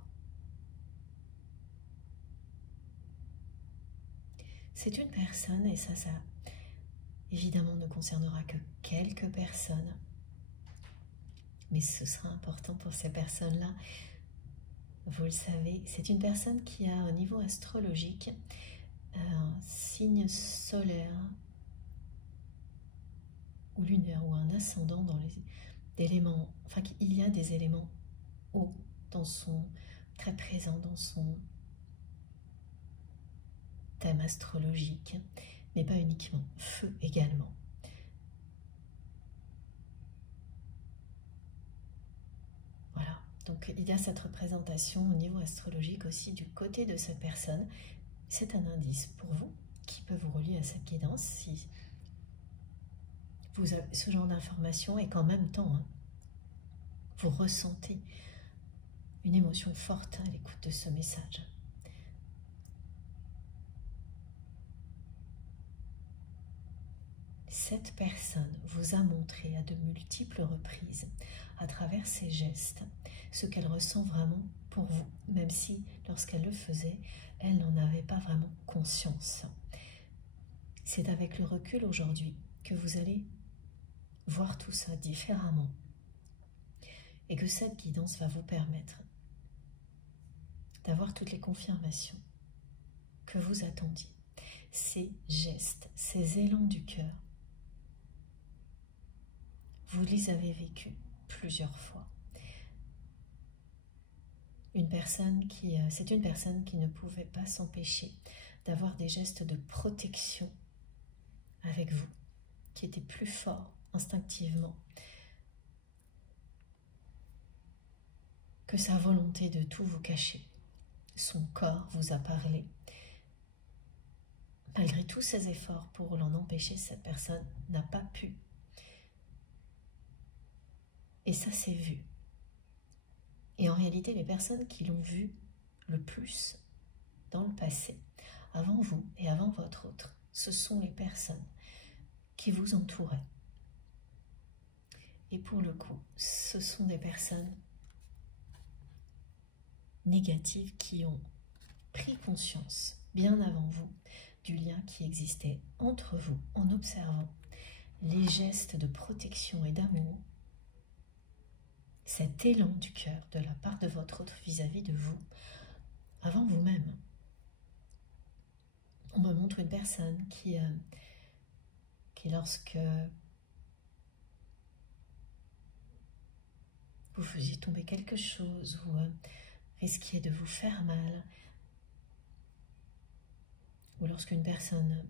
C'est une personne, et ça évidemment ne concernera que quelques personnes, mais ce sera important pour ces personnes-là. Vous le savez, c'est une personne qui a au niveau astrologique un signe solaire ou lunaire ou un ascendant dans les éléments, enfin il y a des éléments hauts dans son, très présents dans son thème astrologique, mais pas uniquement, feu également. Voilà, donc il y a cette représentation au niveau astrologique aussi du côté de cette personne. C'est un indice pour vous qui peut vous relier à cette guidance si vous avez ce genre d'informations et qu'en même temps, vous ressentez une émotion forte à l'écoute de ce message. Cette personne vous a montré à de multiples reprises, à travers ses gestes, ce qu'elle ressent vraiment pour vous, même si, lorsqu'elle le faisait, elle n'en avait pas vraiment conscience. C'est avec le recul aujourd'hui que vous allez voir tout ça différemment et que cette guidance va vous permettre d'avoir toutes les confirmations que vous attendiez. Ces gestes, ces élans du cœur, vous les avez vécus plusieurs fois. C'est une personne qui ne pouvait pas s'empêcher d'avoir des gestes de protection avec vous, qui étaient plus forts instinctivement que sa volonté de tout vous cacher. Son corps vous a parlé. Malgré tous ses efforts pour l'en empêcher, cette personne n'a pas pu. Et ça s'est vu. Et en réalité, les personnes qui l'ont vu le plus dans le passé, avant vous et avant votre autre, ce sont les personnes qui vous entouraient. Et pour le coup, ce sont des personnes négatives qui ont pris conscience, bien avant vous, du lien qui existait entre vous en observant les gestes de protection et d'amour, cet élan du cœur de la part de votre autre vis-à-vis de vous, avant vous-même. On me montre une personne qui lorsque vous faisiez tomber quelque chose ou risquiez de vous faire mal, ou lorsqu'une personne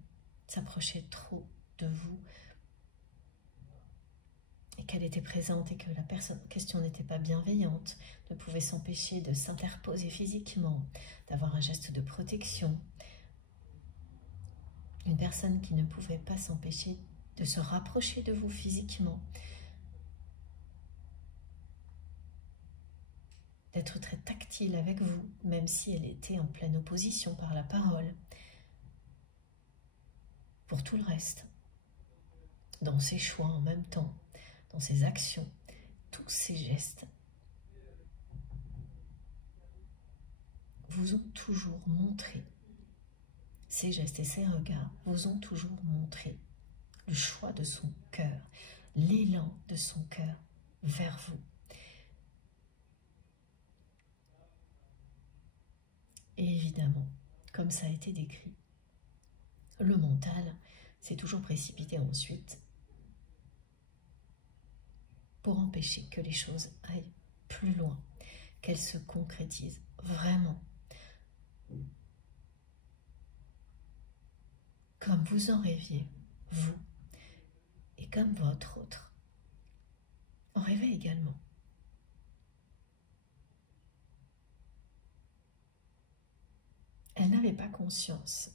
s'approchait trop de vous et qu'elle était présente et que la personne en question n'était pas bienveillante, ne pouvait s'empêcher de s'interposer physiquement, d'avoir un geste de protection. Une personne qui ne pouvait pas s'empêcher de se rapprocher de vous physiquement, d'être très tactile avec vous, même si elle était en pleine opposition par la parole. Pour tout le reste, dans ses choix en même temps, dans ses actions, tous ces gestes vous ont toujours montré, ces gestes et ces regards vous ont toujours montré le choix de son cœur, l'élan de son cœur vers vous. Et évidemment, comme ça a été décrit, le mental s'est toujours précipité ensuite pour empêcher que les choses aillent plus loin, qu'elles se concrétisent vraiment comme vous en rêviez, vous, et comme votre autre en rêvait également. Elle n'avait pas conscience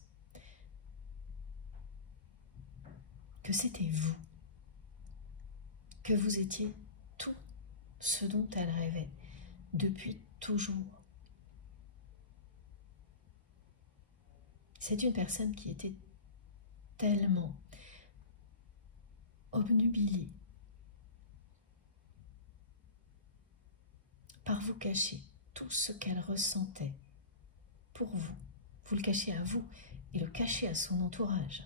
que c'était vous, que vous étiez tout ce dont elle rêvait depuis toujours. C'est une personne qui était tellement obnubilée par vous cacher tout ce qu'elle ressentait pour vous. Vous le cachez à vous et le cachez à son entourage.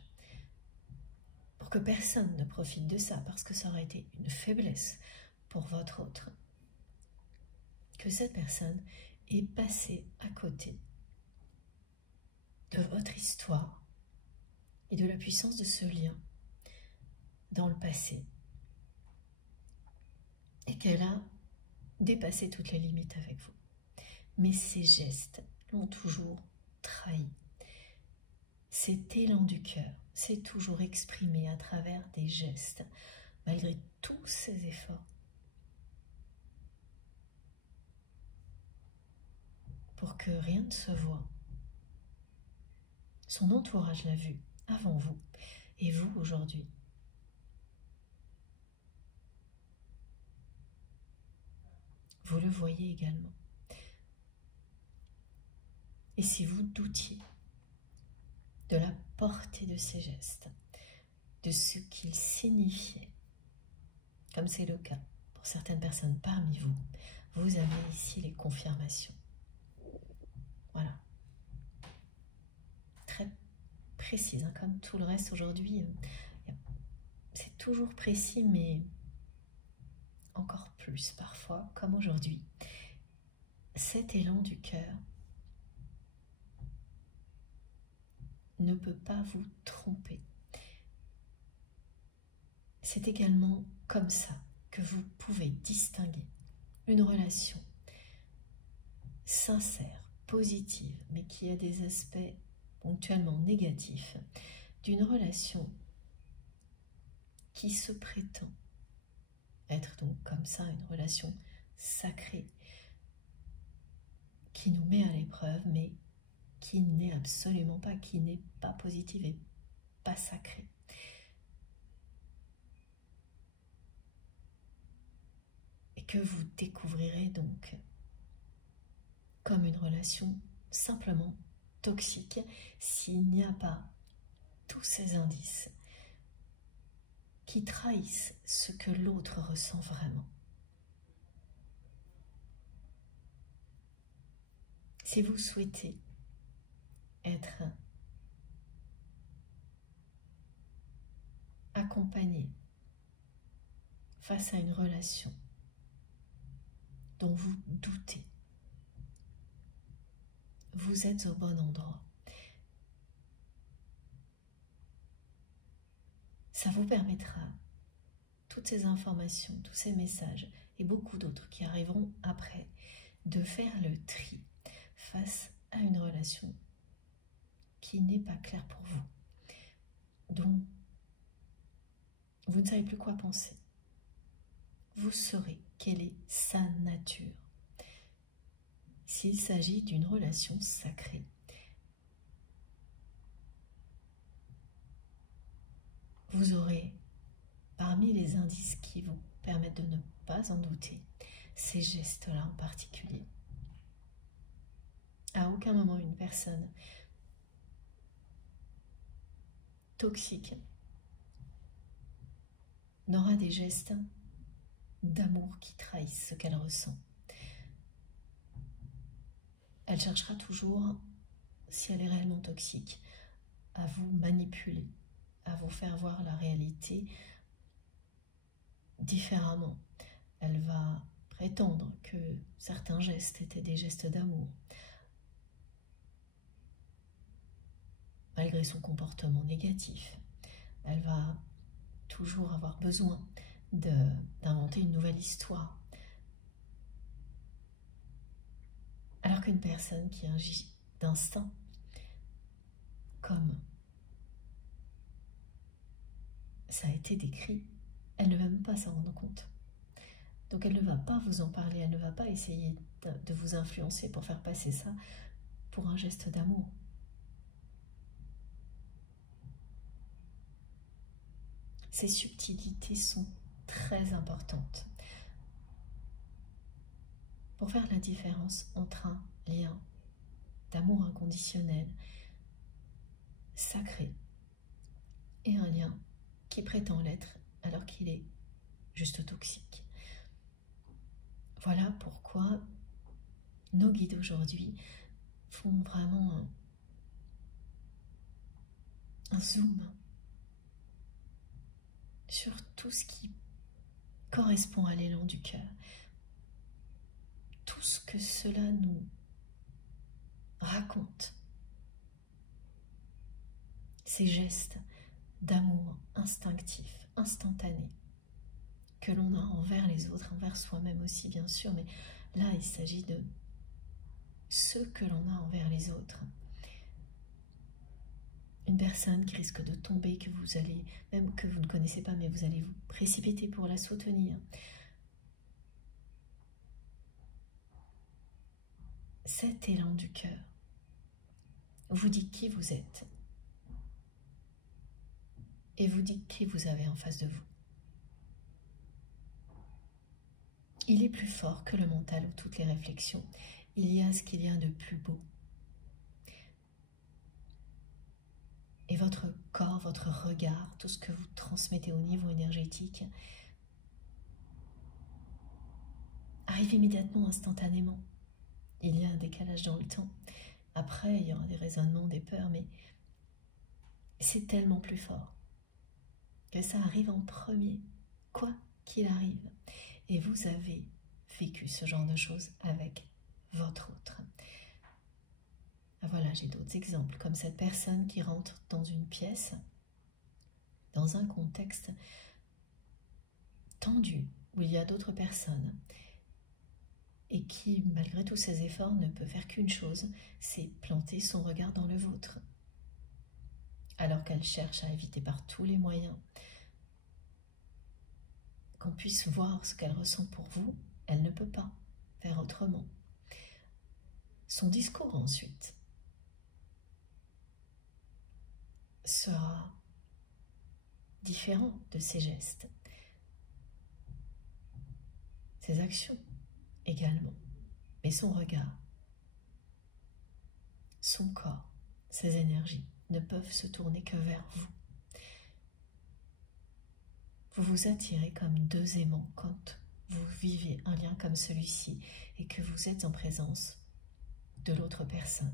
Pour que personne ne profite de ça, parce que ça aurait été une faiblesse pour votre autre. Que cette personne est passée à côté de votre histoire et de la puissance de ce lien dans le passé. Et qu'elle a dépassé toutes les limites avec vous. Mais ces gestes l'ont toujours trahi. Cet élan du cœur s'est toujours exprimé à travers des gestes, malgré tous ses efforts. Pour que rien ne se voie. Son entourage l'a vu avant vous, et vous aujourd'hui. Vous le voyez également. Et si vous doutiez de la portée de ces gestes, de ce qu'ils signifiaient, comme c'est le cas pour certaines personnes parmi vous, vous avez ici les confirmations. Voilà. Très précise, hein, comme tout le reste aujourd'hui. C'est toujours précis, mais encore plus parfois, comme aujourd'hui. Cet élan du cœur ne peut pas vous tromper. C'est également comme ça que vous pouvez distinguer une relation sincère, positive, mais qui a des aspects ponctuellement négatifs, d'une relation qui se prétend être donc comme ça une relation sacrée, qui nous met à l'épreuve, mais qui n'est absolument pas, qui n'est pas positive et pas sacrée. Et que vous découvrirez donc comme une relation simplement toxique s'il n'y a pas tous ces indices qui trahissent ce que l'autre ressent vraiment. Si vous souhaitez être accompagné face à une relation dont vous doutez, vous êtes au bon endroit. Ça vous permettra, toutes ces informations, tous ces messages et beaucoup d'autres qui arriveront après, de faire le tri face à une relation qui n'est pas claire pour vous, dont vous ne savez plus quoi penser. Vous saurez quelle est sa nature. S'il s'agit d'une relation sacrée, vous aurez, parmi les indices qui vous permettent de ne pas en douter, ces gestes-là en particulier. À aucun moment une personne toxique n'aura des gestes d'amour qui trahissent ce qu'elle ressent. Elle cherchera toujours, si elle est réellement toxique, à vous manipuler, à vous faire voir la réalité différemment. Elle va prétendre que certains gestes étaient des gestes d'amour, malgré son comportement négatif. Elle va toujours avoir besoin d'inventer une nouvelle histoire. Alors qu'une personne qui agit d'instinct, comme ça a été décrit, elle ne va même pas s'en rendre compte. Donc elle ne va pas vous en parler, elle ne va pas essayer de vous influencer pour faire passer ça pour un geste d'amour. Ces subtilités sont très importantes pour faire la différence entre un lien d'amour inconditionnel, sacré, et un lien qui prétend l'être alors qu'il est juste toxique. Voilà pourquoi nos guides aujourd'hui font vraiment un zoom sur tout ce qui correspond à l'élan du cœur, tout ce que cela nous raconte, ces gestes d'amour instinctif, instantané, que l'on a envers les autres, envers soi-même aussi bien sûr, mais là il s'agit de ce que l'on a envers les autres. Une personne qui risque de tomber, que vous allez, même que vous ne connaissez pas, mais vous allez vous précipiter pour la soutenir. Cet élan du cœur vous dit qui vous êtes et vous dit qui vous avez en face de vous. Il est plus fort que le mental ou toutes les réflexions. Il y a ce qu'il y a de plus beau. Et votre corps, votre regard, tout ce que vous transmettez au niveau énergétique arrive immédiatement, instantanément. Il y a un décalage dans le temps. Après, il y aura des raisonnements, des peurs, mais c'est tellement plus fort que ça arrive en premier, quoi qu'il arrive. Et vous avez vécu ce genre de choses avec votre autre. Voilà, j'ai d'autres exemples, comme cette personne qui rentre dans une pièce, dans un contexte tendu, où il y a d'autres personnes, et qui, malgré tous ses efforts, ne peut faire qu'une chose, c'est planter son regard dans le vôtre. Alors qu'elle cherche à éviter par tous les moyens qu'on puisse voir ce qu'elle ressent pour vous, elle ne peut pas faire autrement. Son discours ensuite sera différent de ses gestes, ses actions également, mais son regard, son corps, ses énergies ne peuvent se tourner que vers vous. Vous vous attirez comme deux aimants quand vous vivez un lien comme celui-ci et que vous êtes en présence de l'autre personne.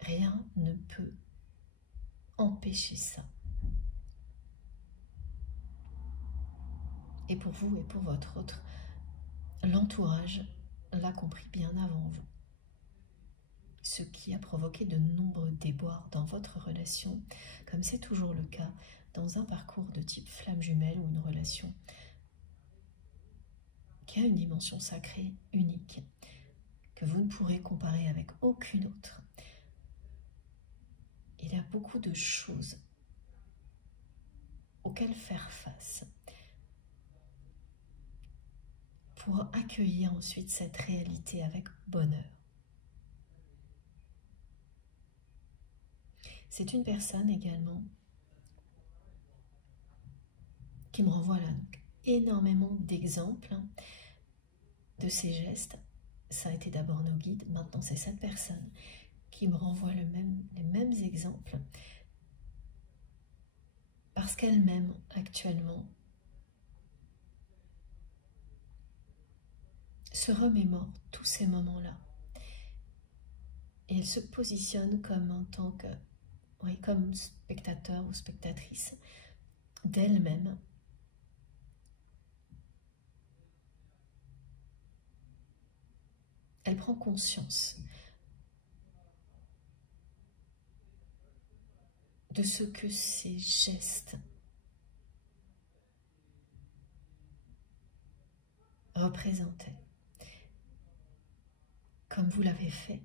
Rien ne peut empêcher ça. Et pour vous et pour votre autre, l'entourage l'a compris bien avant vous. Ce qui a provoqué de nombreux déboires dans votre relation, comme c'est toujours le cas dans un parcours de type flamme jumelle ou une relation qui a une dimension sacrée unique, que vous ne pourrez comparer avec aucune autre. Il y a beaucoup de choses auxquelles faire face pour accueillir ensuite cette réalité avec bonheur. C'est une personne également qui me renvoie là énormément d'exemples de ces gestes. Ça a été d'abord nos guides, maintenant c'est cette personne qui me renvoie les mêmes exemples parce qu'elle-même actuellement se remémore tous ces moments-là et elle se positionne comme en tant que, oui, comme spectateur ou spectatrice d'elle-même. Elle prend conscience de ce que ces gestes représentaient. Comme vous l'avez fait,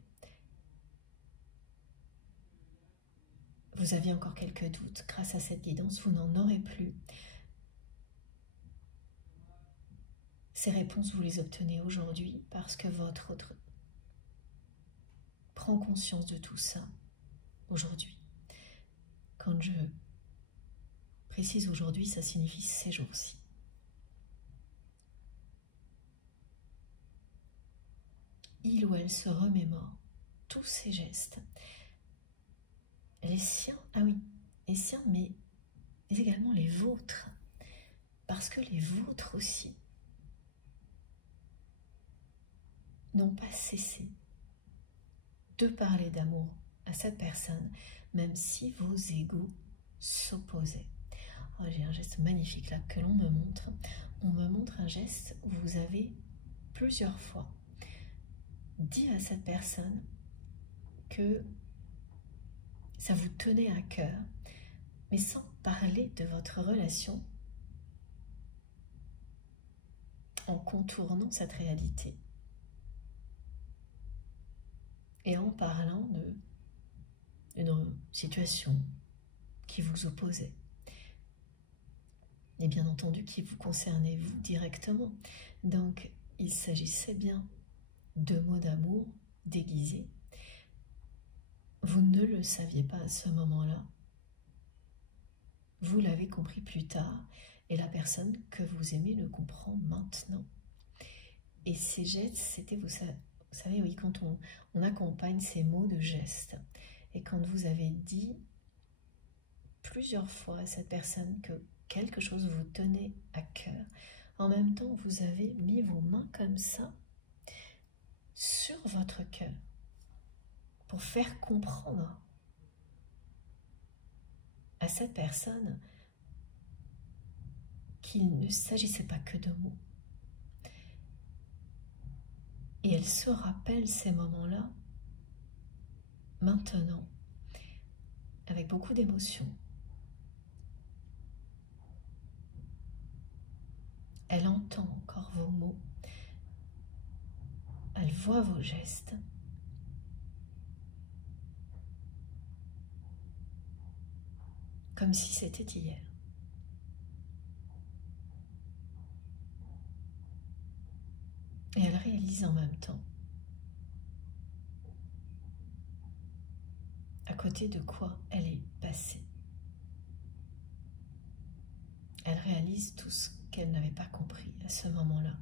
vous aviez encore quelques doutes. Grâce à cette guidance, vous n'en aurez plus. Ces réponses, vous les obtenez aujourd'hui parce que votre autre prend conscience de tout ça aujourd'hui. Quand je précise aujourd'hui, ça signifie ces jours-ci. Il ou elle se remémore tous ces gestes les siens, ah oui, les siens, mais également les vôtres, parce que les vôtres aussi n'ont pas cessé de parler d'amour à cette personne, même si vos égos s'opposaient. Oh, j'ai un geste magnifique là que l'on me montre. On me montre un geste où vous avez plusieurs fois dit à cette personne que ça vous tenait à cœur, mais sans parler de votre relation, en contournant cette réalité et en parlant d'une situation qui vous opposait et bien entendu qui vous concernait vous directement. Donc il s'agissait bien de mots d'amour déguisés. Vous ne le saviez pas à ce moment-là, vous l'avez compris plus tard, et la personne que vous aimez le comprend maintenant. Et ces gestes, c'était, vous savez, oui, quand on accompagne ces mots de gestes, et quand vous avez dit plusieurs fois à cette personne que quelque chose vous tenait à cœur, en même temps, vous avez mis vos mains comme ça sur votre cœur pour faire comprendre à cette personne qu'il ne s'agissait pas que de mots. Et elle se rappelle ces moments-là, maintenant, avec beaucoup d'émotion. Elle entend encore vos mots, elle voit vos gestes. Comme si c'était hier. Et elle réalise en même temps à côté de quoi elle est passée. Elle réalise tout ce qu'elle n'avait pas compris à ce moment-là.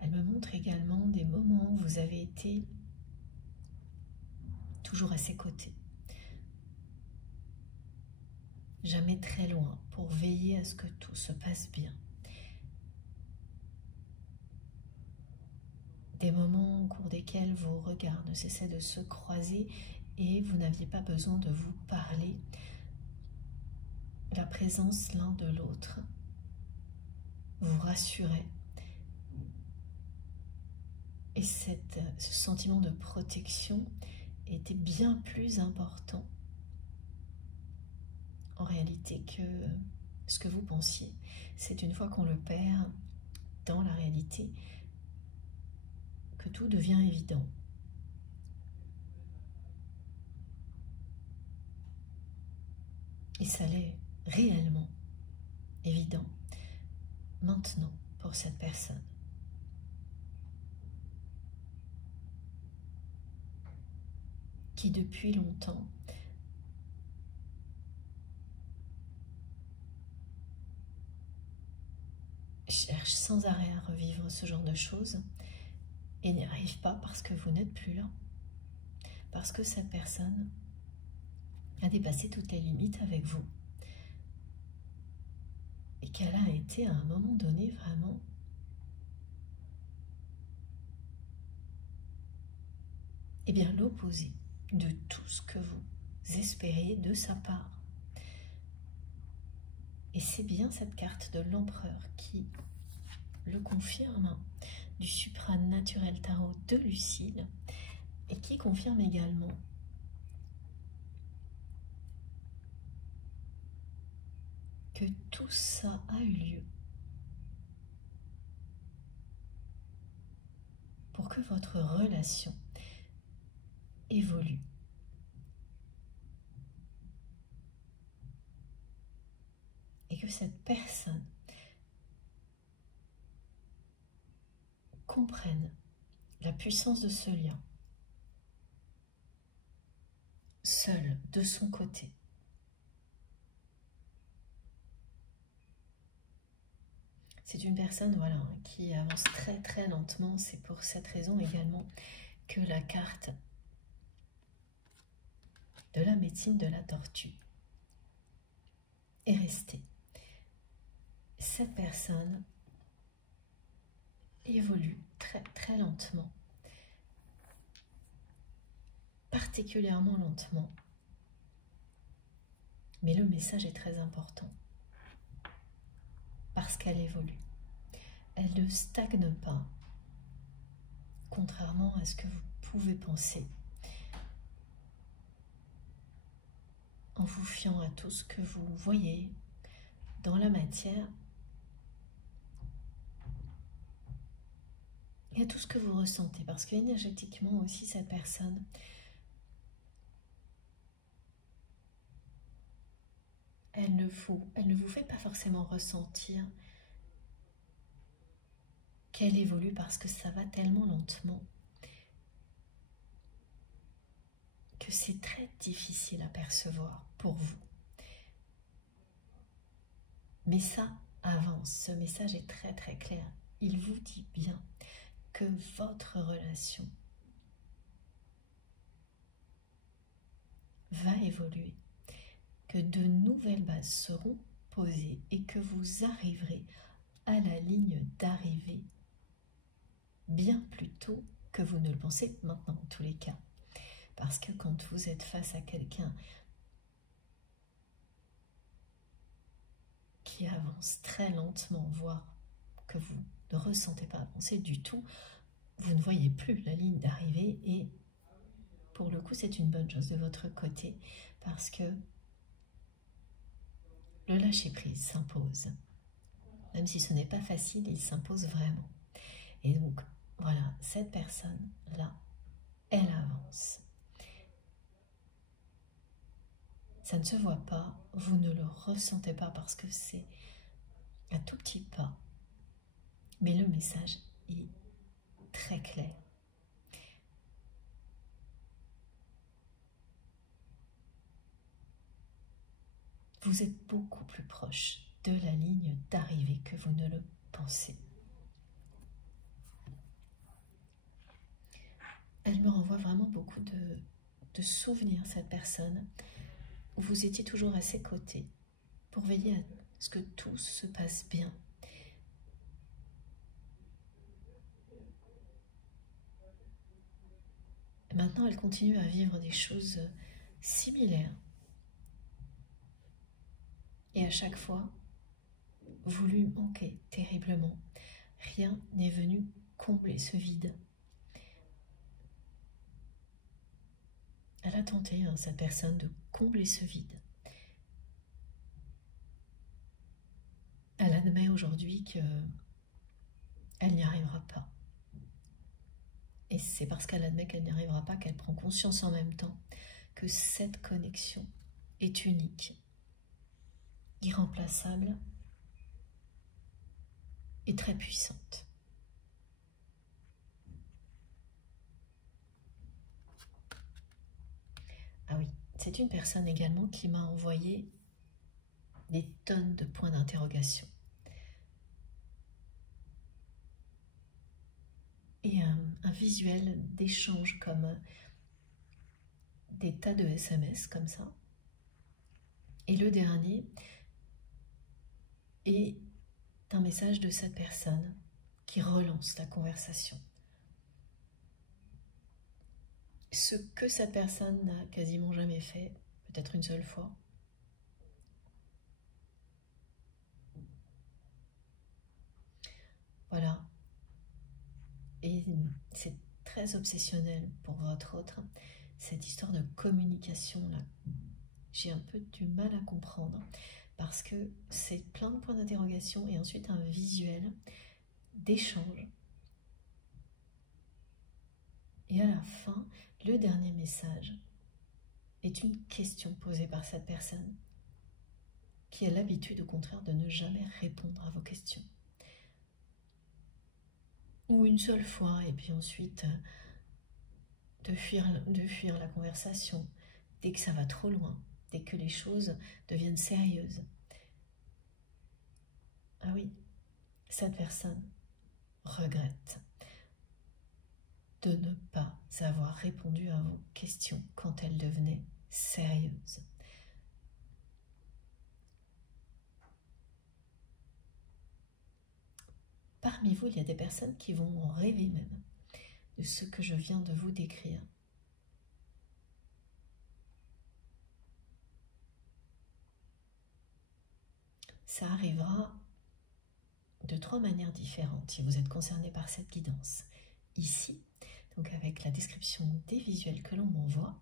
Elle me montre également des moments où vous avez été toujours à ses côtés. Jamais très loin pour veiller à ce que tout se passe bien. Des moments au cours desquels vos regards ne cessaient de se croiser et vous n'aviez pas besoin de vous parler. La présence l'un de l'autre vous rassurait. Et ce sentiment de protection était bien plus important en réalité que ce que vous pensiez. C'est une fois qu'on le perd dans la réalité que tout devient évident. Et ça l'est réellement évident maintenant pour cette personne. Qui depuis longtemps cherche sans arrêt à revivre ce genre de choses et n'y arrive pas parce que vous n'êtes plus là. Parce que cette personne a dépassé toutes les limites avec vous. Et qu'elle a été à un moment donné vraiment eh bien l'opposé de tout ce que vous espériez de sa part. Et c'est bien cette carte de l'empereur qui le confirme, du supranaturel tarot de Lucile, et qui confirme également que tout ça a eu lieu pour que votre relation évolue. Et que cette personne comprenne la puissance de ce lien, seul de son côté. c'est une personne voilà, qui avance très très lentement. C'est pour cette raison également que la carte de la médecine de la tortue est restée. Cette personne évolue très très lentement, particulièrement lentement, mais le message est très important parce qu'elle évolue. Elle ne stagne pas, contrairement à ce que vous pouvez penser, en vous fiant à tout ce que vous voyez dans la matière et à tout ce que vous ressentez, parce qu'énergétiquement aussi cette personne elle ne vous fait pas forcément ressentir qu'elle évolue, parce que ça va tellement lentement que c'est très difficile à percevoir pour vous. Mais ça avance, ce message est très très clair. Il vous dit bien que votre relation va évoluer, que de nouvelles bases seront posées et que vous arriverez à la ligne d'arrivée bien plus tôt que vous ne le pensez maintenant en tous les cas. Parce que quand vous êtes face à quelqu'un qui avance très lentement, voire que vous ne ressentez pas avancer du tout, vous ne voyez plus la ligne d'arrivée et pour le coup c'est une bonne chose de votre côté parce que le lâcher-prise s'impose. Même si ce n'est pas facile, il s'impose vraiment. Et donc, voilà, cette personne-là, elle avance. Ça ne se voit pas, vous ne le ressentez pas parce que c'est un tout petit pas. Mais le message est très clair. Vous êtes beaucoup plus proche de la ligne d'arrivée que vous ne le pensez. Elle me renvoie vraiment beaucoup de souvenirs, cette personne. Vous étiez toujours à ses côtés pour veiller à ce que tout se passe bien. Maintenant, elle continue à vivre des choses similaires. Et à chaque fois, vous lui manquez terriblement. Rien n'est venu combler ce vide. Elle a tenté, cette personne, de combler ce vide. Elle admet aujourd'hui qu'elle n'y arrivera pas. Et c'est parce qu'elle admet qu'elle n'y arrivera pas qu'elle prend conscience en même temps que cette connexion est unique, irremplaçable et très puissante. Ah oui, c'est une personne également qui m'a envoyé des tonnes de points d'interrogation. Et un visuel d'échange comme des tas de SMS comme ça. Et le dernier est un message de cette personne qui relance la conversation. Ce que cette personne n'a quasiment jamais fait, peut-être une seule fois. Voilà. Et c'est très obsessionnel pour votre autre, cette histoire de communication-là. J'ai un peu du mal à comprendre parce que c'est plein de points d'interrogation et ensuite un visuel d'échange. Et à la fin, le dernier message est une question posée par cette personne qui a l'habitude au contraire de ne jamais répondre à vos questions. Ou une seule fois et puis ensuite de fuir la conversation dès que ça va trop loin, dès que les choses deviennent sérieuses. Ah oui, cette personne regrette de ne pas avoir répondu à vos questions quand elles devenaient sérieuses. Parmi vous, il y a des personnes qui vont en rêver même de ce que je viens de vous décrire. Ça arrivera de 3 manières différentes si vous êtes concerné par cette guidance. Ici, donc avec la description des visuels que l'on m'envoie,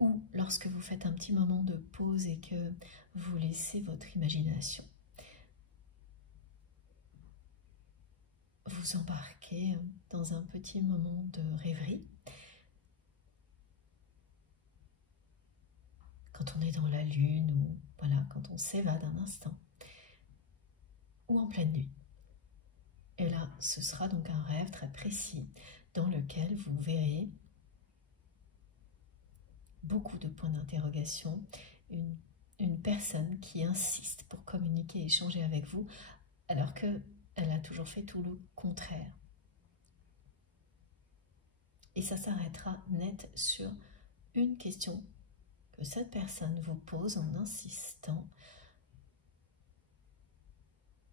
ou lorsque vous faites un petit moment de pause et que vous laissez votre imagination vous embarquer dans un petit moment de rêverie. Quand on est dans la lune ou voilà, quand on s'évade un instant, ou en pleine nuit. Et là, ce sera donc un rêve très précis dans lequel vous verrez beaucoup de points d'interrogation, une personne qui insiste pour communiquer et échanger avec vous, alors qu'elle a toujours fait tout le contraire. Et ça s'arrêtera net sur une question que cette personne vous pose en insistant,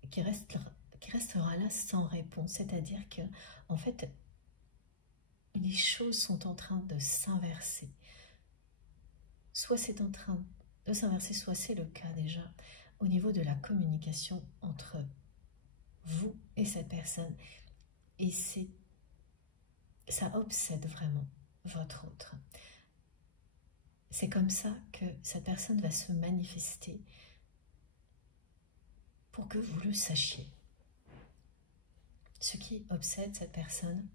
qui restera là sans réponse. C'est-à-dire que, en fait, les choses sont en train de s'inverser. Soit c'est en train de s'inverser, soit c'est le cas déjà au niveau de la communication entre vous et cette personne. Et ça obsède vraiment votre autre. C'est comme ça que cette personne va se manifester pour que vous le sachiez. Ce qui obsède cette personne,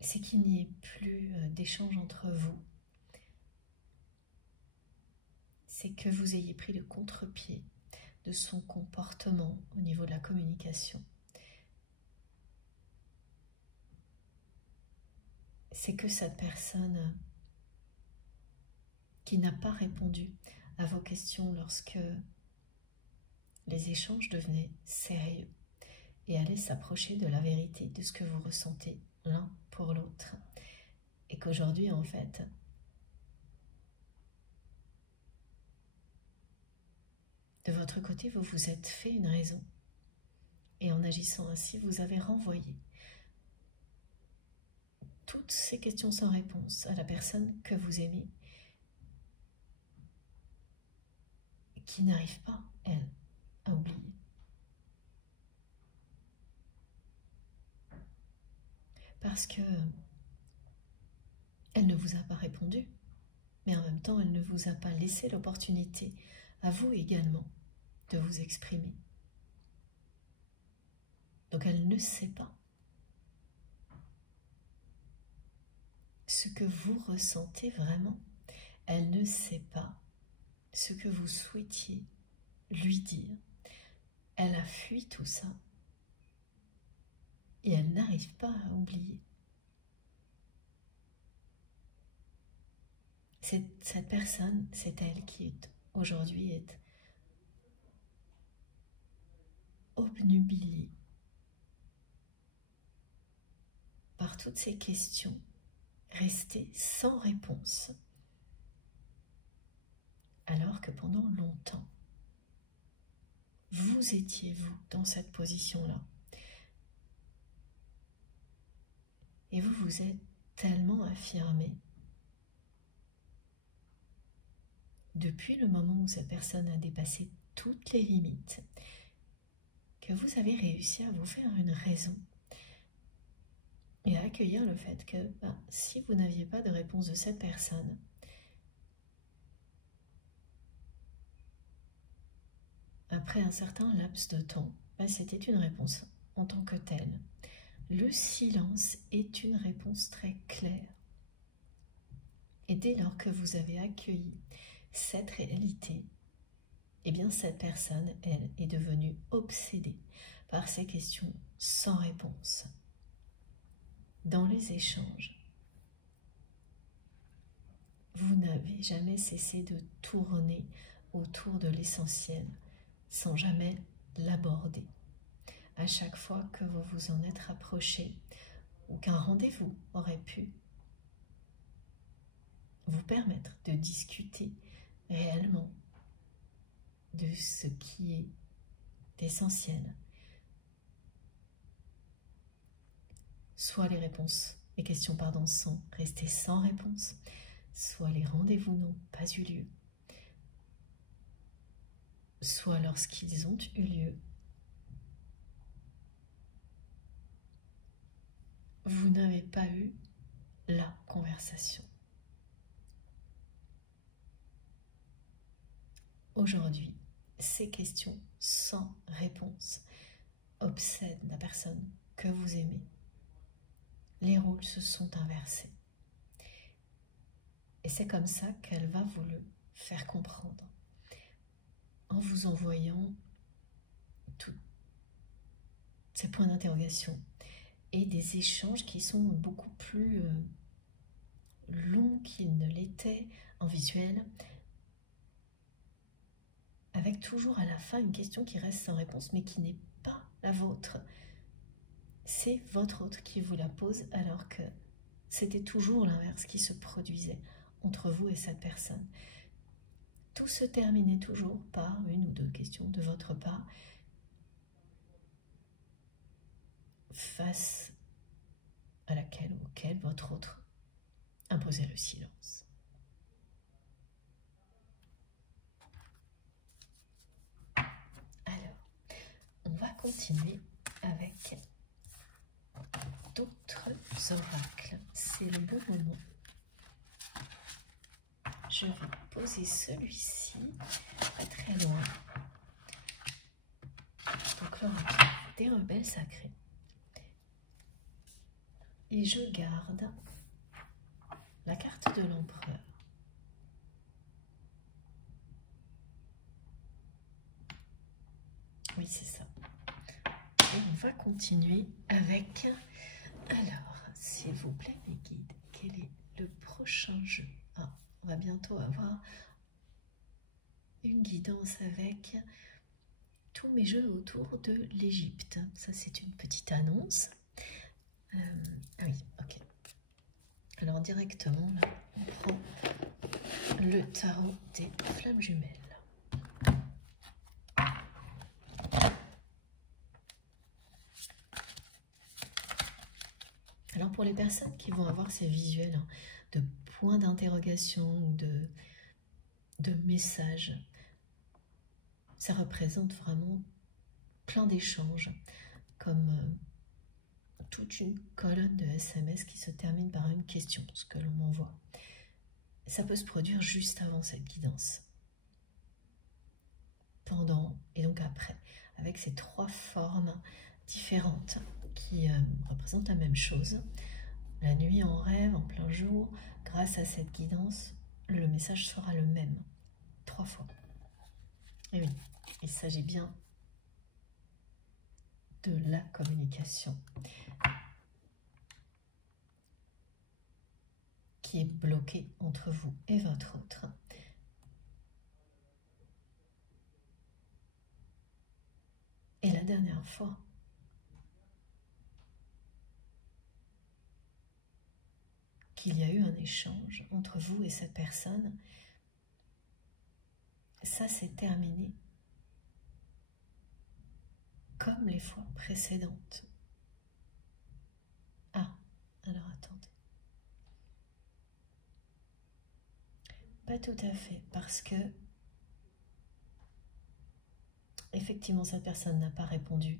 c'est qu'il n'y ait plus d'échange entre vous. C'est que vous ayez pris le contre-pied de son comportement au niveau de la communication. C'est que cette personne qui n'a pas répondu à vos questions lorsque les échanges devenaient sérieux et allaient s'approcher de la vérité, de ce que vous ressentez l'un pour l'autre. Et qu'aujourd'hui, en fait, de votre côté, vous vous êtes fait une raison. Et en agissant ainsi, vous avez renvoyé toutes ces questions sans réponse à la personne que vous aimez, qui n'arrive pas, elle, à oublier. Parce que elle ne vous a pas répondu, mais en même temps, elle ne vous a pas laissé l'opportunité, à vous également, de vous exprimer. Donc elle ne sait pas ce que vous ressentez vraiment. Elle ne sait pas ce que vous souhaitiez lui dire. Elle a fui tout ça. Et elle n'arrive pas à oublier. Cette personne, c'est elle qui aujourd'hui est obnubilée par toutes ces questions restées sans réponse. Alors que pendant longtemps, vous étiez, vous, dans cette position-là. Et vous vous êtes tellement affirmé depuis le moment où cette personne a dépassé toutes les limites, que vous avez réussi à vous faire une raison et à accueillir le fait que si vous n'aviez pas de réponse de cette personne, après un certain laps de temps, c'était une réponse en tant que telle. Le silence est une réponse très claire. Et dès lors que vous avez accueilli cette réalité, eh bien cette personne, elle, est devenue obsédée par ces questions sans réponse. Dans les échanges, vous n'avez jamais cessé de tourner autour de l'essentiel sans jamais l'aborder. À chaque fois que vous vous en êtes rapproché ou qu'un rendez-vous aurait pu vous permettre de discuter réellement de ce qui est essentiel, soit les questions sont restées sans réponse, soit les rendez-vous n'ont pas eu lieu, soit lorsqu'ils ont eu lieu, vous n'avez pas eu la conversation. Aujourd'hui, ces questions sans réponse obsèdent la personne que vous aimez. Les rôles se sont inversés. Et c'est comme ça qu'elle va vous le faire comprendre. En vous envoyant tous ces points d'interrogation et des échanges qui sont beaucoup plus longs qu'ils ne l'étaient en visuel, avec toujours à la fin une question qui reste sans réponse, mais qui n'est pas la vôtre. C'est votre autre qui vous la pose, alors que c'était toujours l'inverse qui se produisait entre vous et cette personne. Tout se terminait toujours par une ou deux questions de votre part, face à laquelle ou auquel votre autre imposait le silence. Alors, on va continuer avec d'autres oracles. C'est le bon moment. Je vais poser celui-ci pas très loin. Donc l'oracle des rebelles sacrés. Et je garde la carte de l'empereur. Oui, c'est ça. Et on va continuer avec... Alors, s'il vous plaît, mes guides, quel est le prochain jeu? Ah, on va bientôt avoir une guidance avec tous mes jeux autour de l'Égypte. Ça, c'est une petite annonce. Ah oui, ok. Alors, directement, là, on prend le tarot des flammes jumelles. Alors, pour les personnes qui vont avoir ces visuels de points d'interrogation ou de messages, ça représente vraiment plein d'échanges, comme toute une colonne de SMS qui se termine par une question, ce que l'on m'envoie. Ça peut se produire juste avant cette guidance, pendant et donc après, avec ces trois formes différentes qui représentent la même chose. La nuit, en rêve, en plein jour, grâce à cette guidance, le message sera le même, 3 fois. Et oui, il s'agit bien de la communication qui est bloquée entre vous et votre autre. Et la dernière fois, qu'il y a eu un échange entre vous et cette personne, ça s'est terminé comme les fois précédentes. Ah, alors attendez. Pas tout à fait, parce que effectivement cette personne n'a pas répondu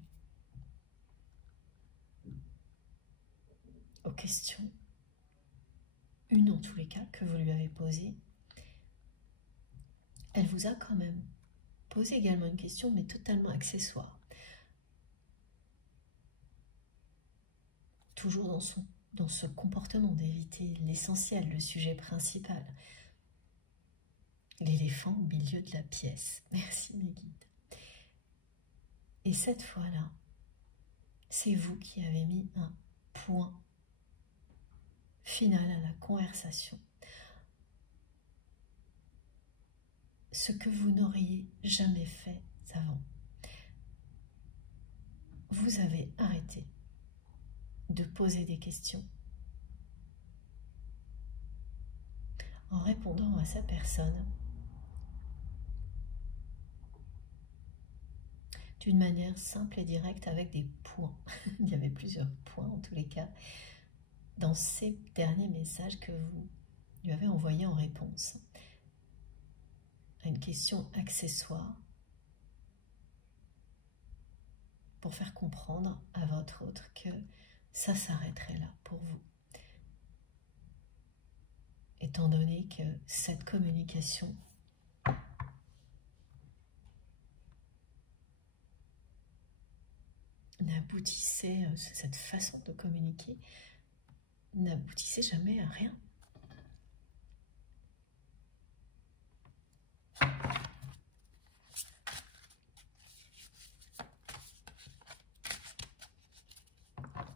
aux questions, une en tous les cas que vous lui avez posée. Elle vous a quand même posé également une question, mais totalement accessoire. Toujours dans ce comportement d'éviter l'essentiel, le sujet principal. L'éléphant au milieu de la pièce. Merci mes guides. Et cette fois-là, c'est vous qui avez mis un point final à la conversation ce que vous n'auriez jamais fait avant. Vous avez arrêté de poser des questions. En répondant à sa personne d'une manière simple et directe avec des points. Il y avait plusieurs points en tous les cas dans ces derniers messages que vous lui avez envoyés en réponse à une question accessoire pour faire comprendre à votre autre que ça s'arrêterait là pour vous. Étant donné que cette communication n'aboutissait, cette façon de communiquer n'aboutissait jamais à rien.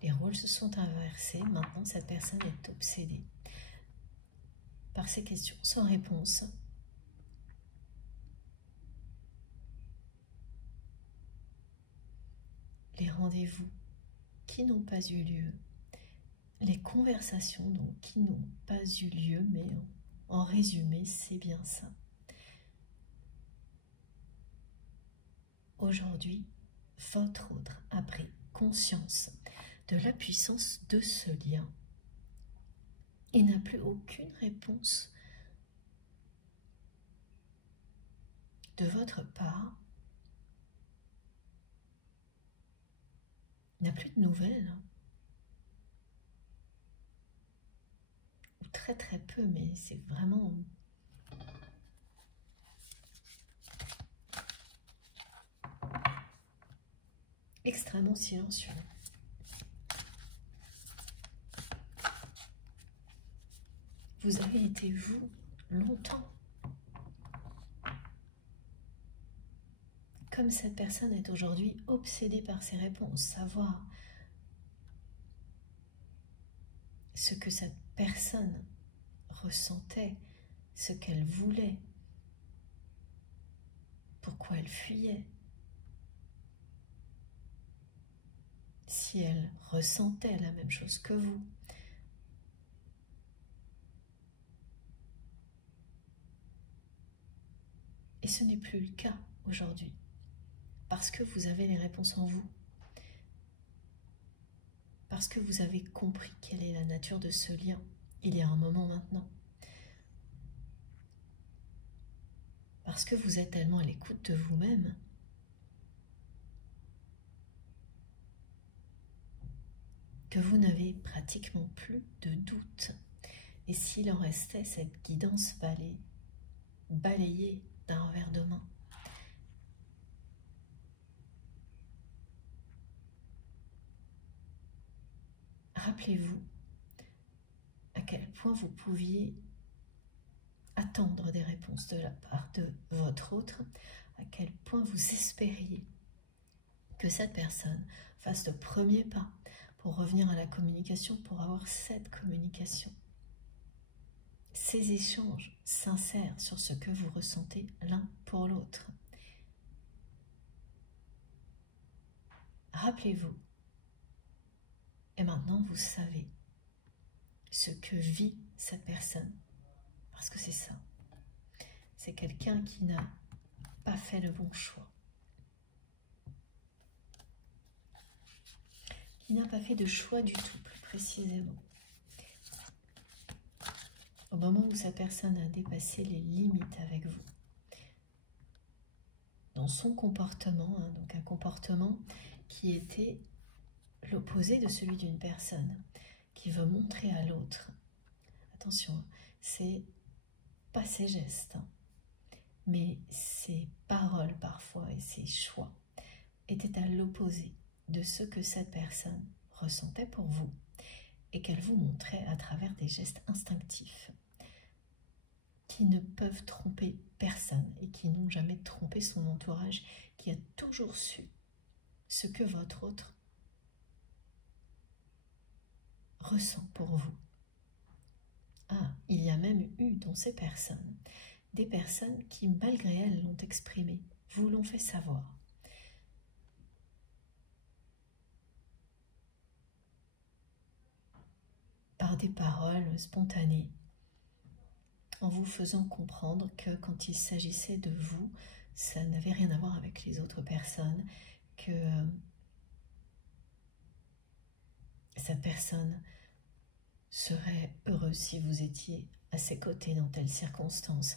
Les rôles se sont inversés, maintenant cette personne est obsédée par ces questions sans réponse. Les rendez-vous qui n'ont pas eu lieu, les conversations donc, qui n'ont pas eu lieu, mais en résumé, c'est bien ça. Aujourd'hui, votre autre a pris conscience de la puissance de ce lien et n'a plus aucune réponse de votre part, n'a plus de nouvelles, ou très très peu, mais c'est vraiment extrêmement silencieux. Vous avez été vous longtemps. Comme cette personne est aujourd'hui obsédée par ses réponses, savoir ce que cette personne ressentait, ce qu'elle voulait, pourquoi elle fuyait, si elle ressentait la même chose que vous. Et ce n'est plus le cas aujourd'hui, parce que vous avez les réponses en vous, parce que vous avez compris quelle est la nature de ce lien, il y a un moment maintenant. Parce que vous êtes tellement à l'écoute de vous-même que vous n'avez pratiquement plus de doute. Et s'il en restait, cette guidance va les balayer d'un revers de main. Rappelez-vous à quel point vous pouviez attendre des réponses de la part de votre autre, à quel point vous espériez que cette personne fasse le premier pas pour revenir à la communication, pour avoir cette communication. Ces échanges sincères sur ce que vous ressentez l'un pour l'autre. Rappelez-vous, et maintenant vous savez ce que vit cette personne, parce que c'est ça. C'est quelqu'un qui n'a pas fait le bon choix, qui n'a pas fait de choix du tout, plus précisément. Au moment où cette personne a dépassé les limites avec vous, dans son comportement, donc un comportement qui était l'opposé de celui d'une personne, qui veut montrer à l'autre, attention, c'est pas ses gestes, mais ses paroles parfois et ses choix étaient à l'opposé de ce que cette personne ressentait pour vous et qu'elle vous montrait à travers des gestes instinctifs qui ne peuvent tromper personne et qui n'ont jamais trompé son entourage, qui a toujours su ce que votre autre ressent pour vous. Ah, il y a même eu dans ces personnes des personnes qui, malgré elles, l'ont exprimé, vous l'ont fait savoir. Par des paroles spontanées, en vous faisant comprendre que quand il s'agissait de vous, ça n'avait rien à voir avec les autres personnes, que cette personne serait heureuse si vous étiez à ses côtés dans telles circonstances.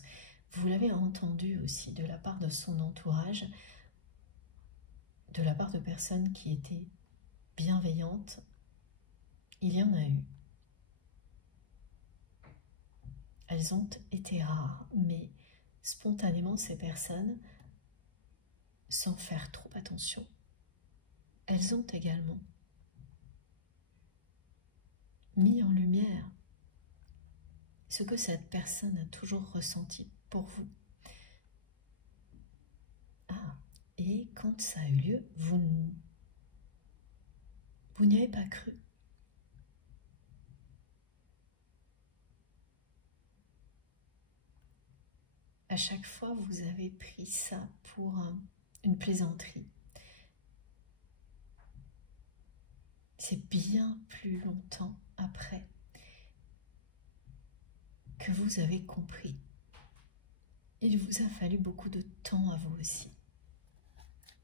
Vous l'avez entendu aussi de la part de son entourage, de la part de personnes qui étaient bienveillantes. Il y en a eu. Elles ont été rares, mais spontanément, ces personnes, sans faire trop attention, elles ont également mis en lumière ce que cette personne a toujours ressenti pour vous. Ah, et quand ça a eu lieu, vous n'y avez pas cru. À chaque fois, vous avez pris ça pour une plaisanterie. C'est bien plus longtemps après que vous avez compris. Il vous a fallu beaucoup de temps à vous aussi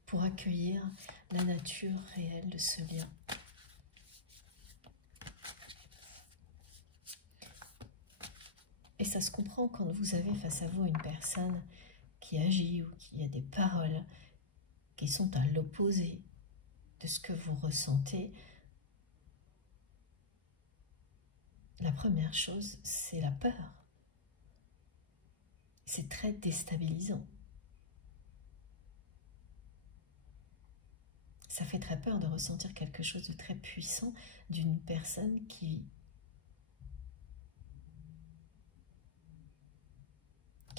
pour accueillir la nature réelle de ce lien. Et ça se comprend quand vous avez face à vous une personne qui agit ou qui a des paroles qui sont à l'opposé de ce que vous ressentez. La première chose, c'est la peur. C'est très déstabilisant. Ça fait très peur de ressentir quelque chose de très puissant d'une personne qui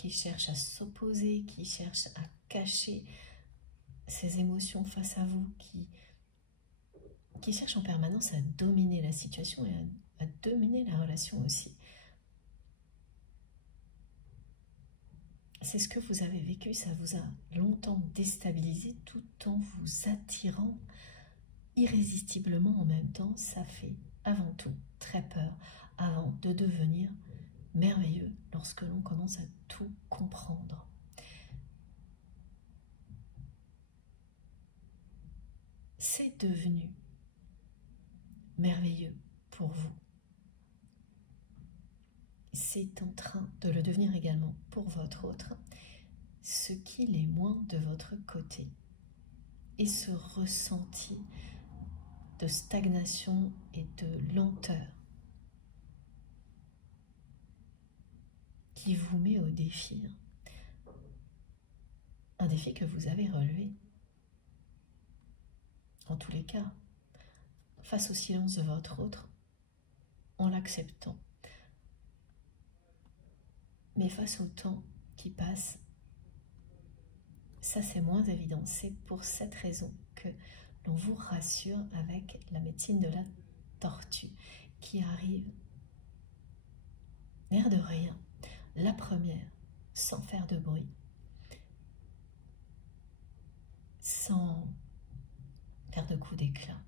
cherche à s'opposer, qui cherche à cacher ses émotions face à vous, qui cherche en permanence à dominer la situation et à dominer la relation aussi. C'est ce que vous avez vécu, ça vous a longtemps déstabilisé tout en vous attirant irrésistiblement en même temps. Ça fait avant tout très peur avant de devenir merveilleux lorsque l'on commence à tout comprendre. C'est devenu merveilleux pour vous. C'est en train de le devenir également pour votre autre, ce qu'il est moins de votre côté. Et ce ressenti de stagnation et de lenteur qui vous met au défi. Un défi que vous avez relevé. En tous les cas, face au silence de votre autre, en l'acceptant. Mais face au temps qui passe, ça c'est moins évident. C'est pour cette raison que l'on vous rassure avec la médecine de la tortue qui arrive, l'air de rien, la première, sans faire de bruit, sans faire de coups d'éclat,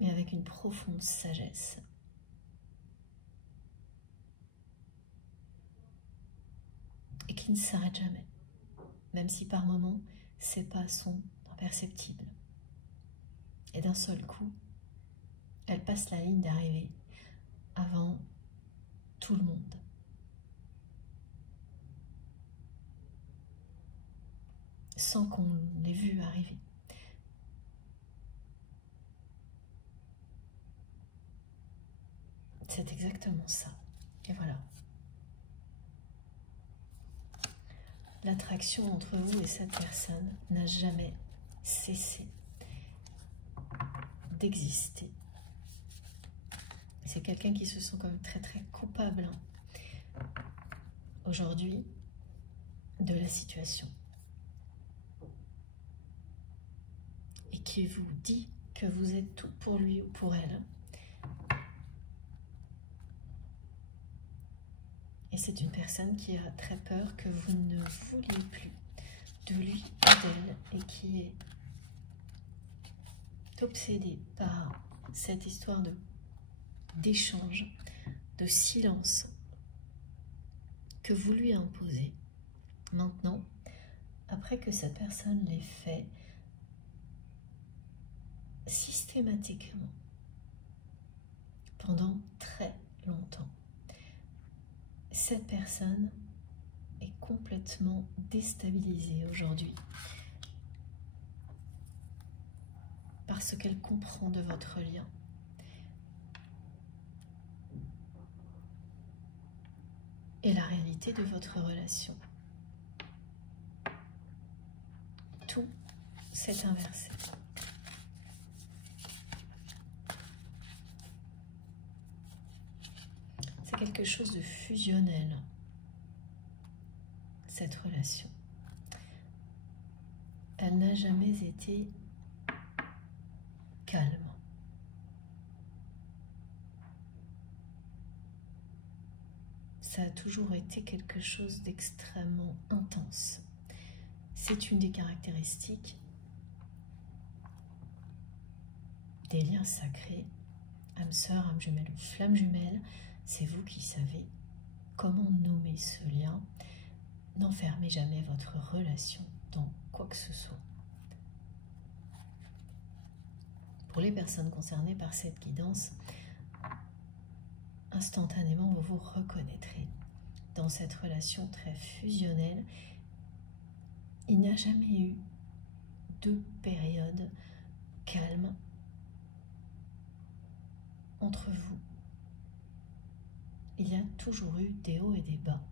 mais avec une profonde sagesse. Et qui ne s'arrête jamais, même si par moments ses pas sont imperceptibles. Et d'un seul coup, elle passe la ligne d'arrivée avant tout le monde. Sans qu'on l'ait vu arriver. C'est exactement ça. Et voilà. L'attraction entre vous et cette personne n'a jamais cessé d'exister. C'est quelqu'un qui se sent quand même très très coupable aujourd'hui de la situation. Et qui vous dit que vous êtes tout pour lui ou pour elle. Et c'est une personne qui a très peur que vous ne vouliez plus de lui ou d'elle et qui est obsédée par cette histoire d'échange, de silence que vous lui imposez. Maintenant, après que cette personne l'ait fait, systématiquement, pendant très longtemps, cette personne est complètement déstabilisée aujourd'hui parce qu'elle comprend de votre lien. Et la réalité de votre relation. Tout s'est inversé. C'est quelque chose de fusionnel, cette relation. Elle n'a jamais été calme. Ça a toujours été quelque chose d'extrêmement intense. C'est une des caractéristiques des liens sacrés, âme sœur, âme jumelle ou flamme jumelle. C'est vous qui savez comment nommer ce lien. N'enfermez jamais votre relation dans quoi que ce soit. Pour les personnes concernées par cette guidance, instantanément vous vous reconnaîtrez dans cette relation très fusionnelle. Il n'y a jamais eu de période calme entre vous. Il y a toujours eu des hauts et des bas,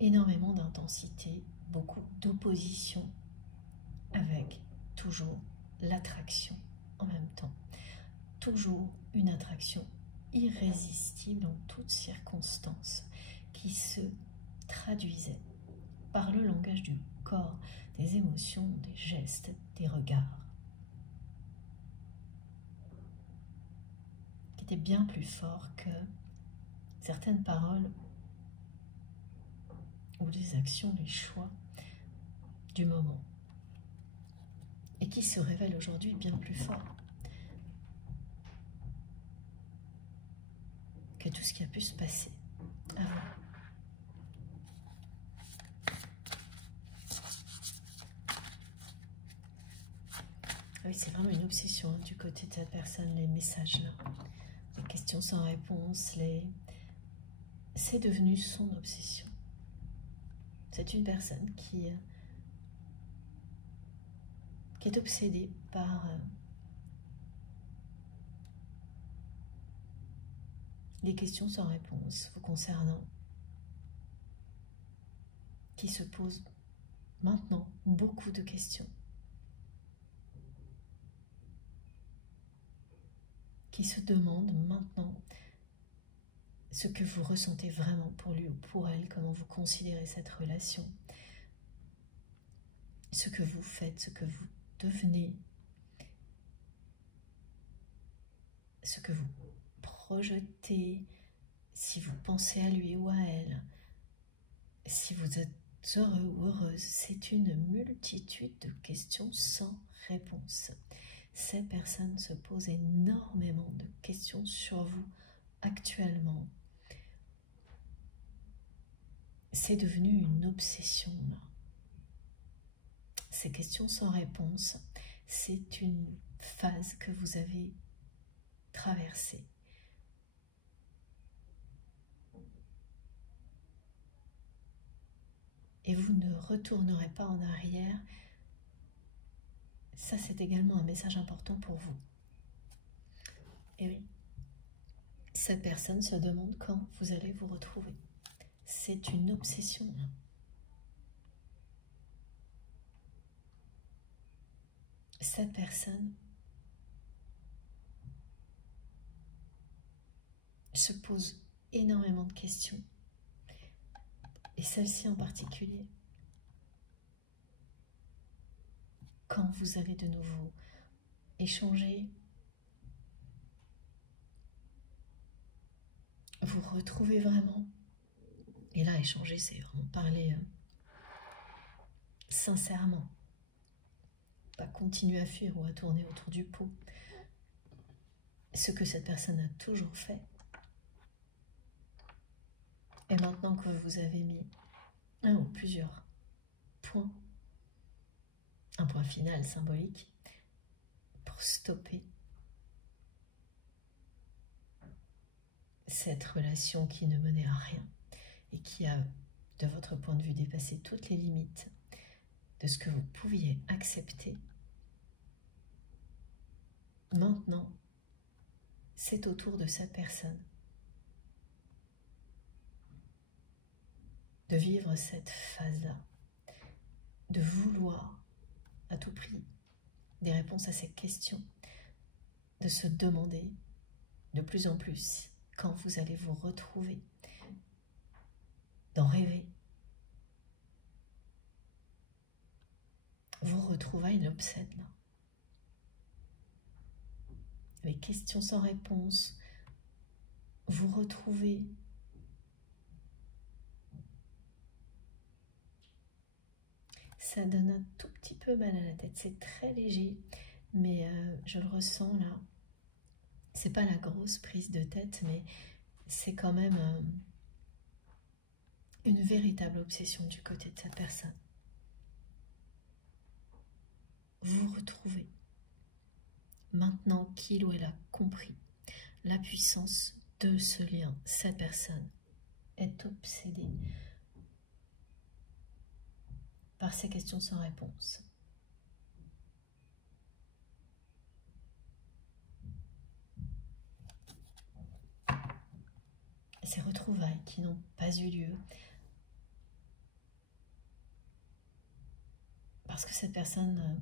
énormément d'intensité, beaucoup d'opposition, avec toujours l'attraction en même temps. Toujours une attraction irrésistible en toutes circonstances qui se traduisait par le langage du corps, des émotions, des gestes, des regards, qui étaient bien plus forts que certaines paroles ou des actions, les choix du moment, et qui se révèlent aujourd'hui bien plus forts que tout ce qui a pu se passer avant. Oui, c'est vraiment une obsession du côté de cette personne, les messages-là, les questions sans réponse, c'est devenu son obsession. C'est une personne qui est obsédée par les questions sans réponse vous concernant, qui se pose maintenant beaucoup de questions, qui se demande maintenant ce que vous ressentez vraiment pour lui ou pour elle, comment vous considérez cette relation, ce que vous faites, ce que vous devenez, ce que vous projetez, si vous pensez à lui ou à elle, si vous êtes heureux ou heureuse. C'est une multitude de questions sans réponse. Cette personne se pose énormément de questions sur vous actuellement. C'est devenu une obsession là. Ces questions sans réponse, c'est une phase que vous avez traversée. Et vous ne retournerez pas en arrière. Ça, c'est également un message important pour vous. Et oui, cette personne se demande quand vous allez vous retrouver. C'est une obsession. Cette personne se pose énormément de questions. Et celle-ci en particulier. Quand vous allez de nouveau échanger, vous retrouvez vraiment, Et là, échanger, c'est vraiment parler sincèrement. Pas continuer à fuir ou à tourner autour du pot. Ce que cette personne a toujours fait. Et maintenant que vous avez mis un ou plusieurs points, un point final symbolique, pour stopper cette relation qui ne menait à rien et qui a, de votre point de vue, dépassé toutes les limites de ce que vous pouviez accepter. Maintenant, c'est au tour de cette personne de vivre cette phase-là, de vouloir à tout prix des réponses à ces questions, de se demander de plus en plus quand vous allez vous retrouver, d'en rêver. Vos retrouvailles l'obsèdent là. Les questions sans réponse, vous retrouvez ça donne un tout petit peu mal à la tête, c'est très léger, mais je le ressens là. C'est pas la grosse prise de tête, mais c'est quand même une véritable obsession du côté de cette personne. Vous retrouvez, maintenant qu'il ou elle a compris la puissance de ce lien, cette personne est obsédée par ces questions sans réponse. Ces retrouvailles qui n'ont pas eu lieu parce que cette personne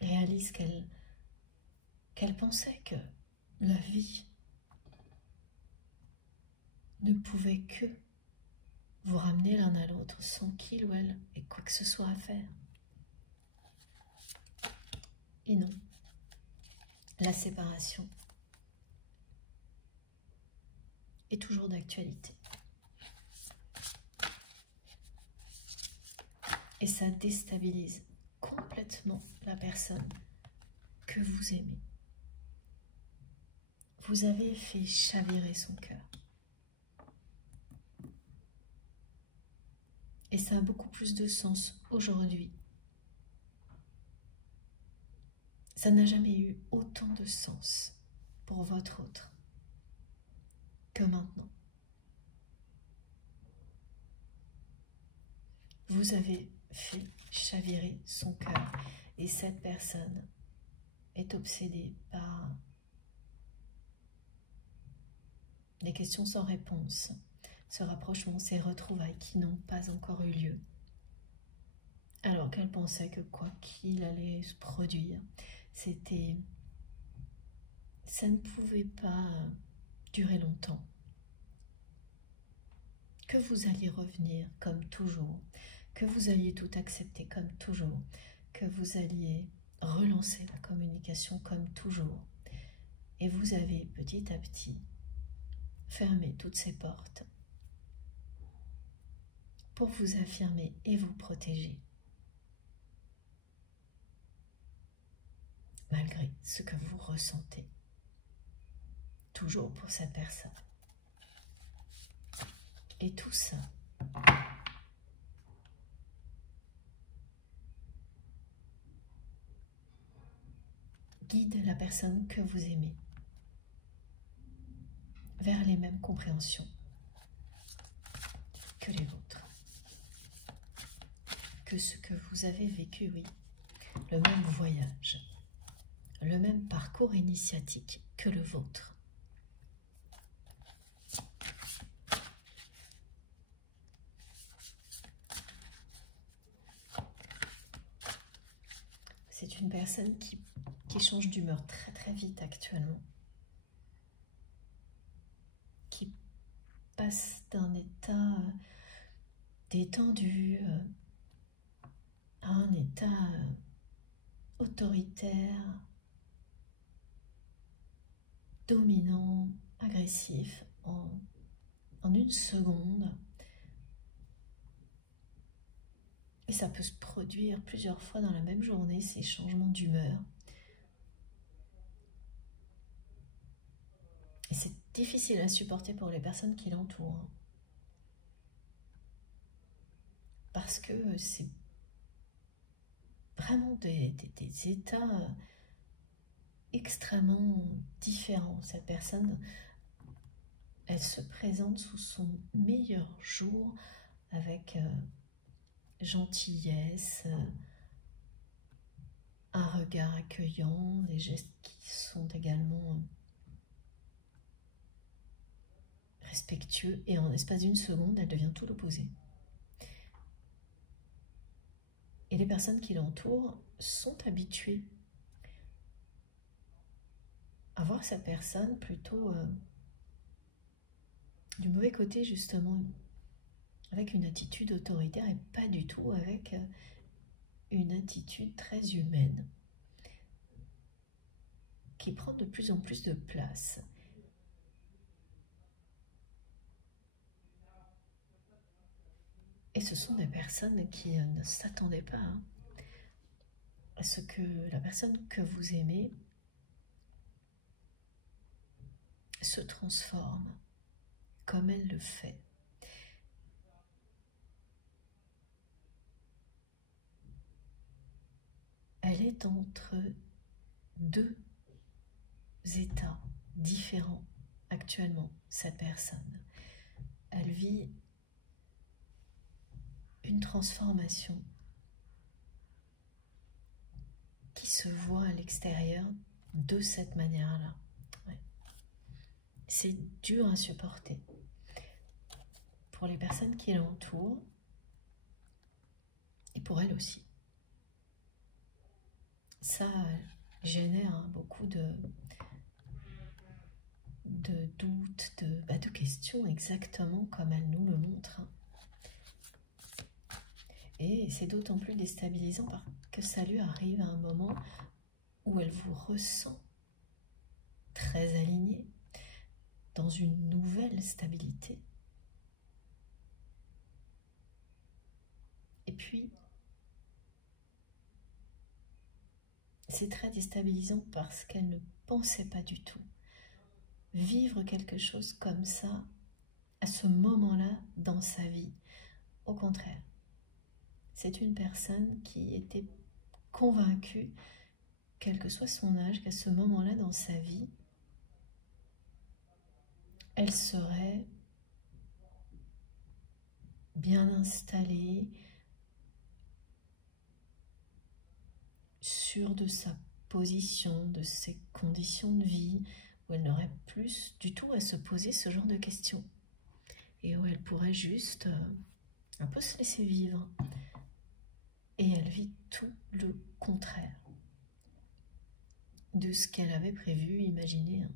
réalise qu'elle pensait que la vie ne pouvait que vous ramener l'un à l'autre sans qu'il ou elle ait quoi que ce soit à faire. Et non, la séparation est toujours d'actualité. Et ça déstabilise complètement la personne que vous aimez. Vous avez fait chavirer son cœur. Et ça a beaucoup plus de sens aujourd'hui. Ça n'a jamais eu autant de sens pour votre autre que maintenant. Vous avez fait chavirer son cœur et cette personne est obsédée par les questions sans réponse, ce rapprochement, ces retrouvailles qui n'ont pas encore eu lieu. Alors qu'elle pensait que quoi qu'il allait se produire, ça ne pouvait pas durer longtemps. Que vous alliez revenir comme toujours, que vous alliez tout accepter comme toujours, que vous alliez relancer la communication comme toujours. Et vous avez petit à petit fermé toutes ces portes pour vous affirmer et vous protéger. Malgré ce que vous ressentez, toujours pour cette personne. Et tout ça guide la personne que vous aimez vers les mêmes compréhensions que les vôtres. Que ce que vous avez vécu, oui, le même voyage, le même parcours initiatique que le vôtre. C'est une personne qui change d'humeur très très vite actuellement, qui passe d'un état détendu à un état autoritaire, dominant, agressif en une seconde. Et ça peut se produire plusieurs fois dans la même journée, ces changements d'humeur. Et c'est difficile à supporter pour les personnes qui l'entourent. Parce que c'est vraiment des états extrêmement différents. Cette personne, elle se présente sous son meilleur jour avec gentillesse, un regard accueillant, des gestes qui sont également respectueux, et en l'espace d'une seconde, elle devient tout l'opposé. Et les personnes qui l'entourent sont habituées à voir cette personne plutôt du mauvais côté, justement, avec une attitude autoritaire et pas du tout avec une attitude très humaine qui prend de plus en plus de place. Et ce sont des personnes qui ne s'attendaient pas à ce que la personne que vous aimez se transforme comme elle le fait. Elle est entre deux états différents actuellement, cette personne. Elle vit une transformation qui se voit à l'extérieur de cette manière-là. Ouais. C'est dur à supporter pour les personnes qui l'entourent et pour elle aussi. Ça génère beaucoup de doutes, de questions, exactement comme elle nous le montre. Et c'est d'autant plus déstabilisant parce que ça lui arrive à un moment où elle vous ressent très alignée, dans une nouvelle stabilité. Et puis, c'est très déstabilisant parce qu'elle ne pensait pas du tout vivre quelque chose comme ça à ce moment-là dans sa vie. Au contraire, c'est une personne qui était convaincue, quel que soit son âge, qu'à ce moment-là dans sa vie, elle serait bien installée, sûre de sa position, de ses conditions de vie, où elle n'aurait plus du tout à se poser ce genre de questions. Et où elle pourrait juste un peu se laisser vivre. Et elle vit tout le contraire de ce qu'elle avait prévu, imaginé.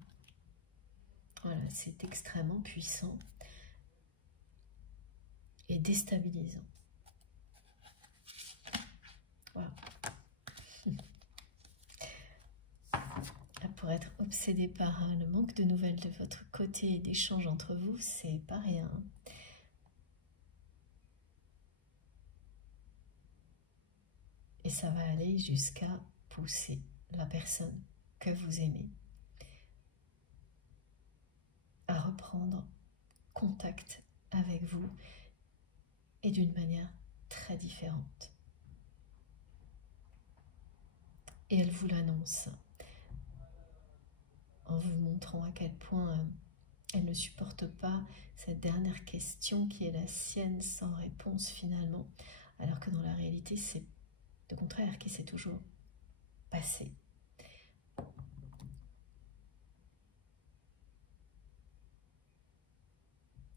Voilà, c'est extrêmement puissant et déstabilisant. Voilà. Pour être obsédé par le manque de nouvelles de votre côté et d'échanges entre vous, c'est pas rien. Et ça va aller jusqu'à pousser la personne que vous aimez à reprendre contact avec vous et d'une manière très différente. Et elle vous l'annonce en vous montrant à quel point elle ne supporte pas cette dernière question qui est la sienne sans réponse finalement, alors que dans la réalité c'est le contraire qui s'est toujours passé.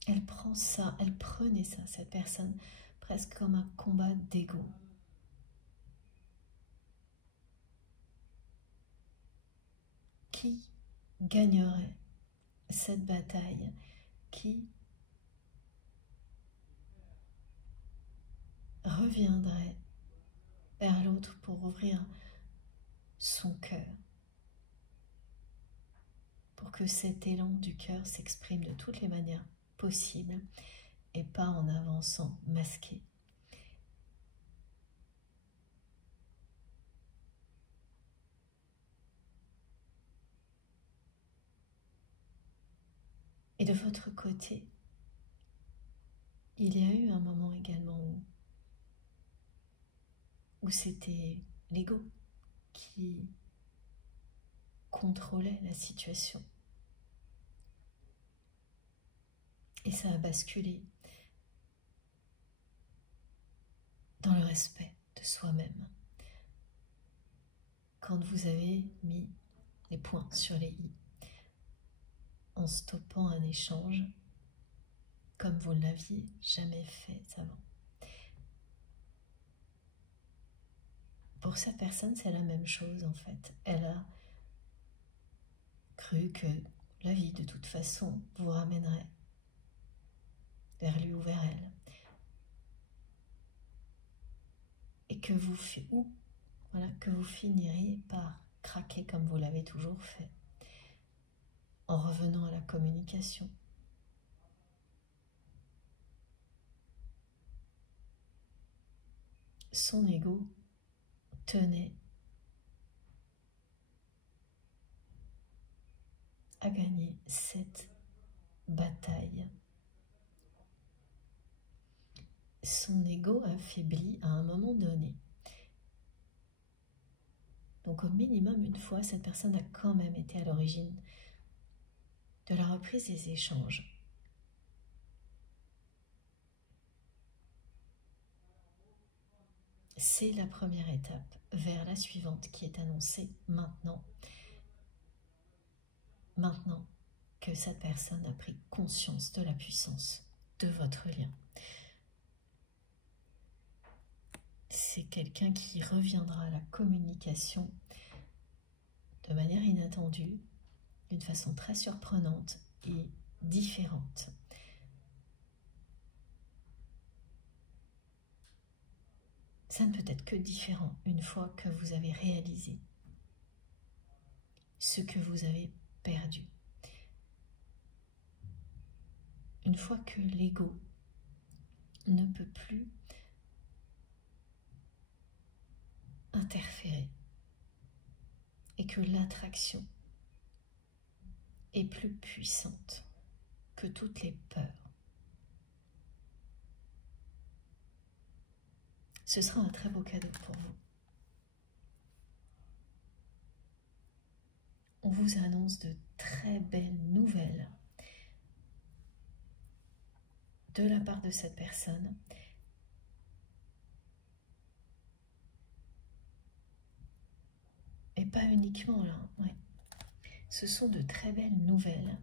Elle prend ça, elle prenait ça, cette personne, presque comme un combat d'ego. Qui gagnerait cette bataille? Qui reviendrait vers l'autre pour ouvrir son cœur, pour que cet élan du cœur s'exprime de toutes les manières possibles et pas en avançant masqué. Et de votre côté, il y a eu un moment également où c'était l'ego qui contrôlait la situation. Et ça a basculé dans le respect de soi-même. Quand vous avez mis les points sur les i, en stoppant un échange comme vous ne l'aviez jamais fait avant. Pour cette personne, c'est la même chose en fait. Elle a cru que la vie, de toute façon, vous ramènerait vers lui ou vers elle. Et que que vous finiriez par craquer comme vous l'avez toujours fait, en revenant à la communication. Son ego tenait à gagner cette bataille. Son ego affaibli à un moment donné. Donc au minimum une fois, cette personne a quand même été à l'origine de la reprise des échanges. C'est la première étape vers la suivante qui est annoncée maintenant. Maintenant que cette personne a pris conscience de la puissance de votre lien. C'est quelqu'un qui reviendra à la communication de manière inattendue, d'une façon très surprenante et différente. Ça ne peut être que différent une fois que vous avez réalisé ce que vous avez perdu. Une fois que l'ego ne peut plus interférer et que l'attraction est plus puissante que toutes les peurs. Ce sera un très beau cadeau pour vous. On vous annonce de très belles nouvelles de la part de cette personne. Et pas uniquement là, ouais. Ce sont de très belles nouvelles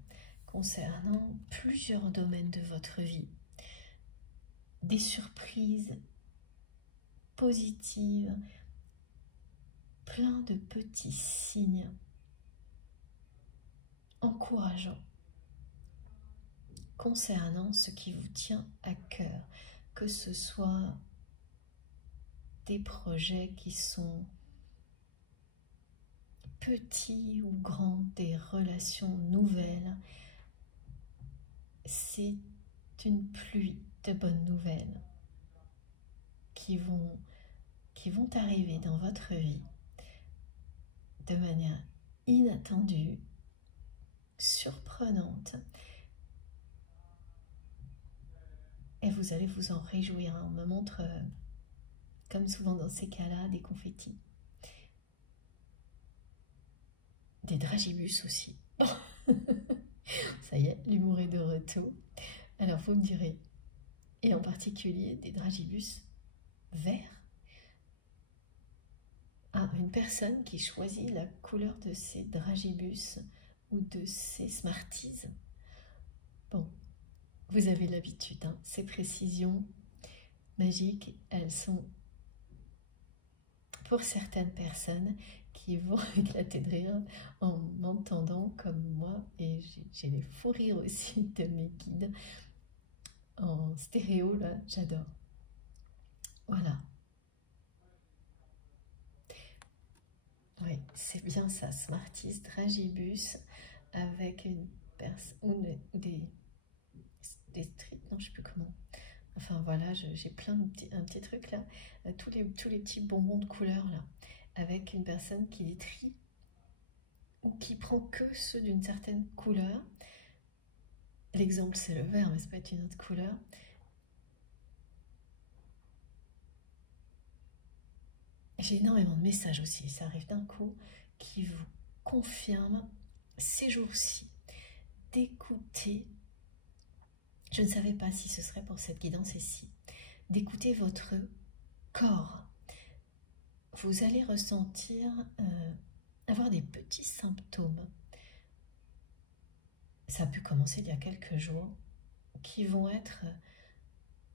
concernant plusieurs domaines de votre vie. Des surprises positives, plein de petits signes encourageants concernant ce qui vous tient à cœur, que ce soit des projets qui sont petits ou grands, des relations nouvelles. C'est une pluie de bonnes nouvelles qui vont arriver dans votre vie de manière inattendue, surprenante, et vous allez vous en réjouir. On me montre, comme souvent dans ces cas-là, des confettis. Des dragibus aussi. Ça y est, l'humour est de retour. Alors vous me direz, et en particulier des dragibus verts. Ah, une personne qui choisit la couleur de ses dragibus ou de ses Smarties. Bon, vous avez l'habitude, hein, ces précisions magiques, elles sont pour certaines personnes qui vont éclater de rire en m'entendant comme moi, et j'ai les fous rires aussi de mes guides en stéréo, là, j'adore. Voilà. Oui, c'est bien ça, Smarties, dragibus, avec une personne, ou des strips, non, je ne sais plus comment. Enfin voilà, j'ai plein de un petit truc là, tous les petits bonbons de couleur là, avec une personne qui les trie ou qui prend que ceux d'une certaine couleur, l'exemple c'est le vert, mais ça peut être une autre couleur. J'ai énormément de messages aussi, ça arrive d'un coup, qui vous confirment ces jours-ci d'écouter, je ne savais pas si ce serait pour cette guidance ici, d'écouter votre corps. Vous allez ressentir, avoir des petits symptômes. Ça a pu commencer il y a quelques jours, qui vont être,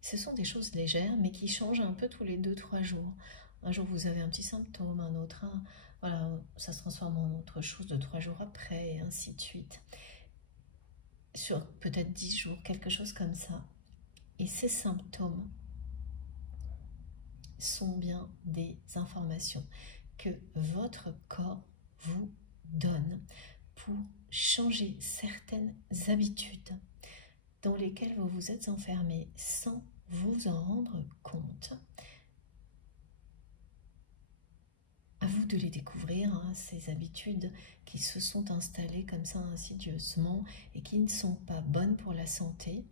ce sont des choses légères, mais qui changent un peu tous les 2-3 jours. Un jour vous avez un petit symptôme, un autre, voilà, ça se transforme en autre chose 2-3 jours après, et ainsi de suite. Sur peut-être 10 jours, quelque chose comme ça. Et ces symptômes sont bien des informations que votre corps vous donne pour changer certaines habitudes dans lesquelles vous vous êtes enfermé sans vous en rendre compte. À vous de les découvrir, hein, ces habitudes qui se sont installées comme ça insidieusement et qui ne sont pas bonnes pour la santé.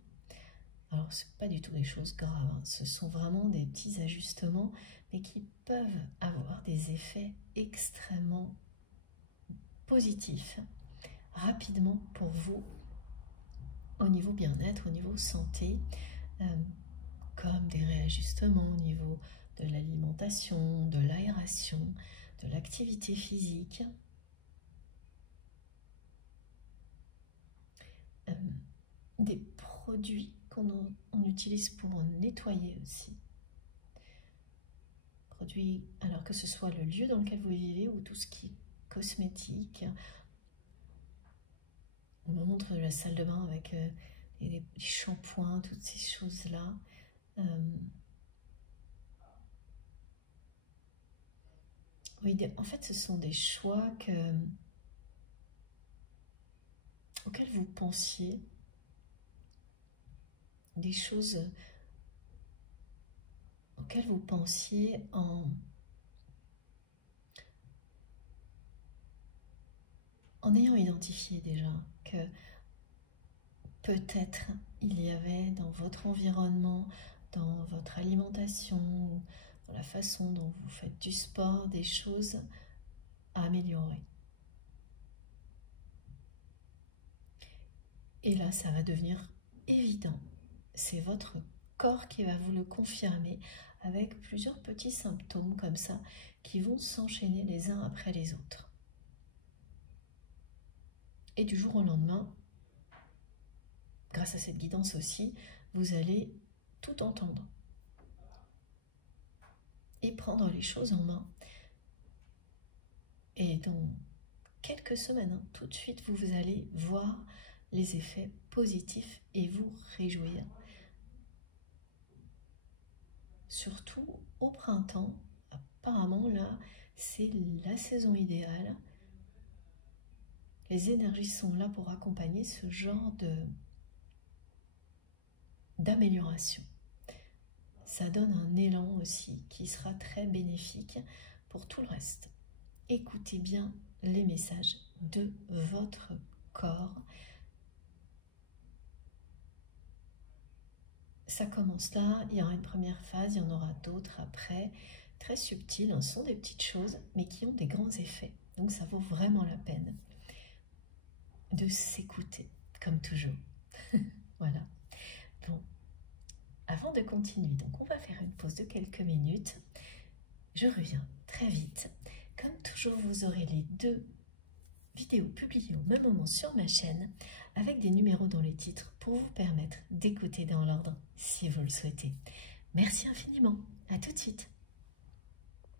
Alors, ce n'est pas du tout des choses graves, hein. Ce sont vraiment des petits ajustements, mais qui peuvent avoir des effets extrêmement positifs, rapidement pour vous, au niveau bien-être, au niveau santé, comme des réajustements au niveau de l'alimentation, de l'aération, de l'activité physique, des produits qu'on utilise pour nettoyer aussi. Produits, alors que ce soit le lieu dans lequel vous vivez ou tout ce qui est cosmétique. On me montre la salle de bain avec les shampoings, toutes ces choses-là. Oui, en fait, ce sont des choix auxquels vous pensiez, des choses auxquelles vous pensiez en ayant identifié déjà que peut-être il y avait dans votre environnement, dans votre alimentation, dans la façon dont vous faites du sport, des choses à améliorer. Et là, ça va devenir évident. C'est votre corps qui va vous le confirmer avec plusieurs petits symptômes comme ça qui vont s'enchaîner les uns après les autres. Et du jour au lendemain, grâce à cette guidance aussi, vous allez tout entendre et prendre les choses en main. Et dans quelques semaines, hein, tout de suite, vous allez voir les effets positifs et vous réjouir. Surtout au printemps, apparemment là, c'est la saison idéale. Les énergies sont là pour accompagner ce genre d'amélioration. Ça donne un élan aussi qui sera très bénéfique pour tout le reste. Écoutez bien les messages de votre corps. Ça commence là, il y aura une première phase, il y en aura d'autres après, très subtiles, hein, sont des petites choses, mais qui ont des grands effets. Donc ça vaut vraiment la peine de s'écouter, comme toujours. Voilà. Bon, avant de continuer, donc on va faire une pause de quelques minutes. Je reviens très vite. Comme toujours, vous aurez les 2 vidéos publiées au même moment sur ma chaîne, avec des numéros dans les titres pour vous permettre d'écouter dans l'ordre si vous le souhaitez. Merci infiniment. À tout de suite.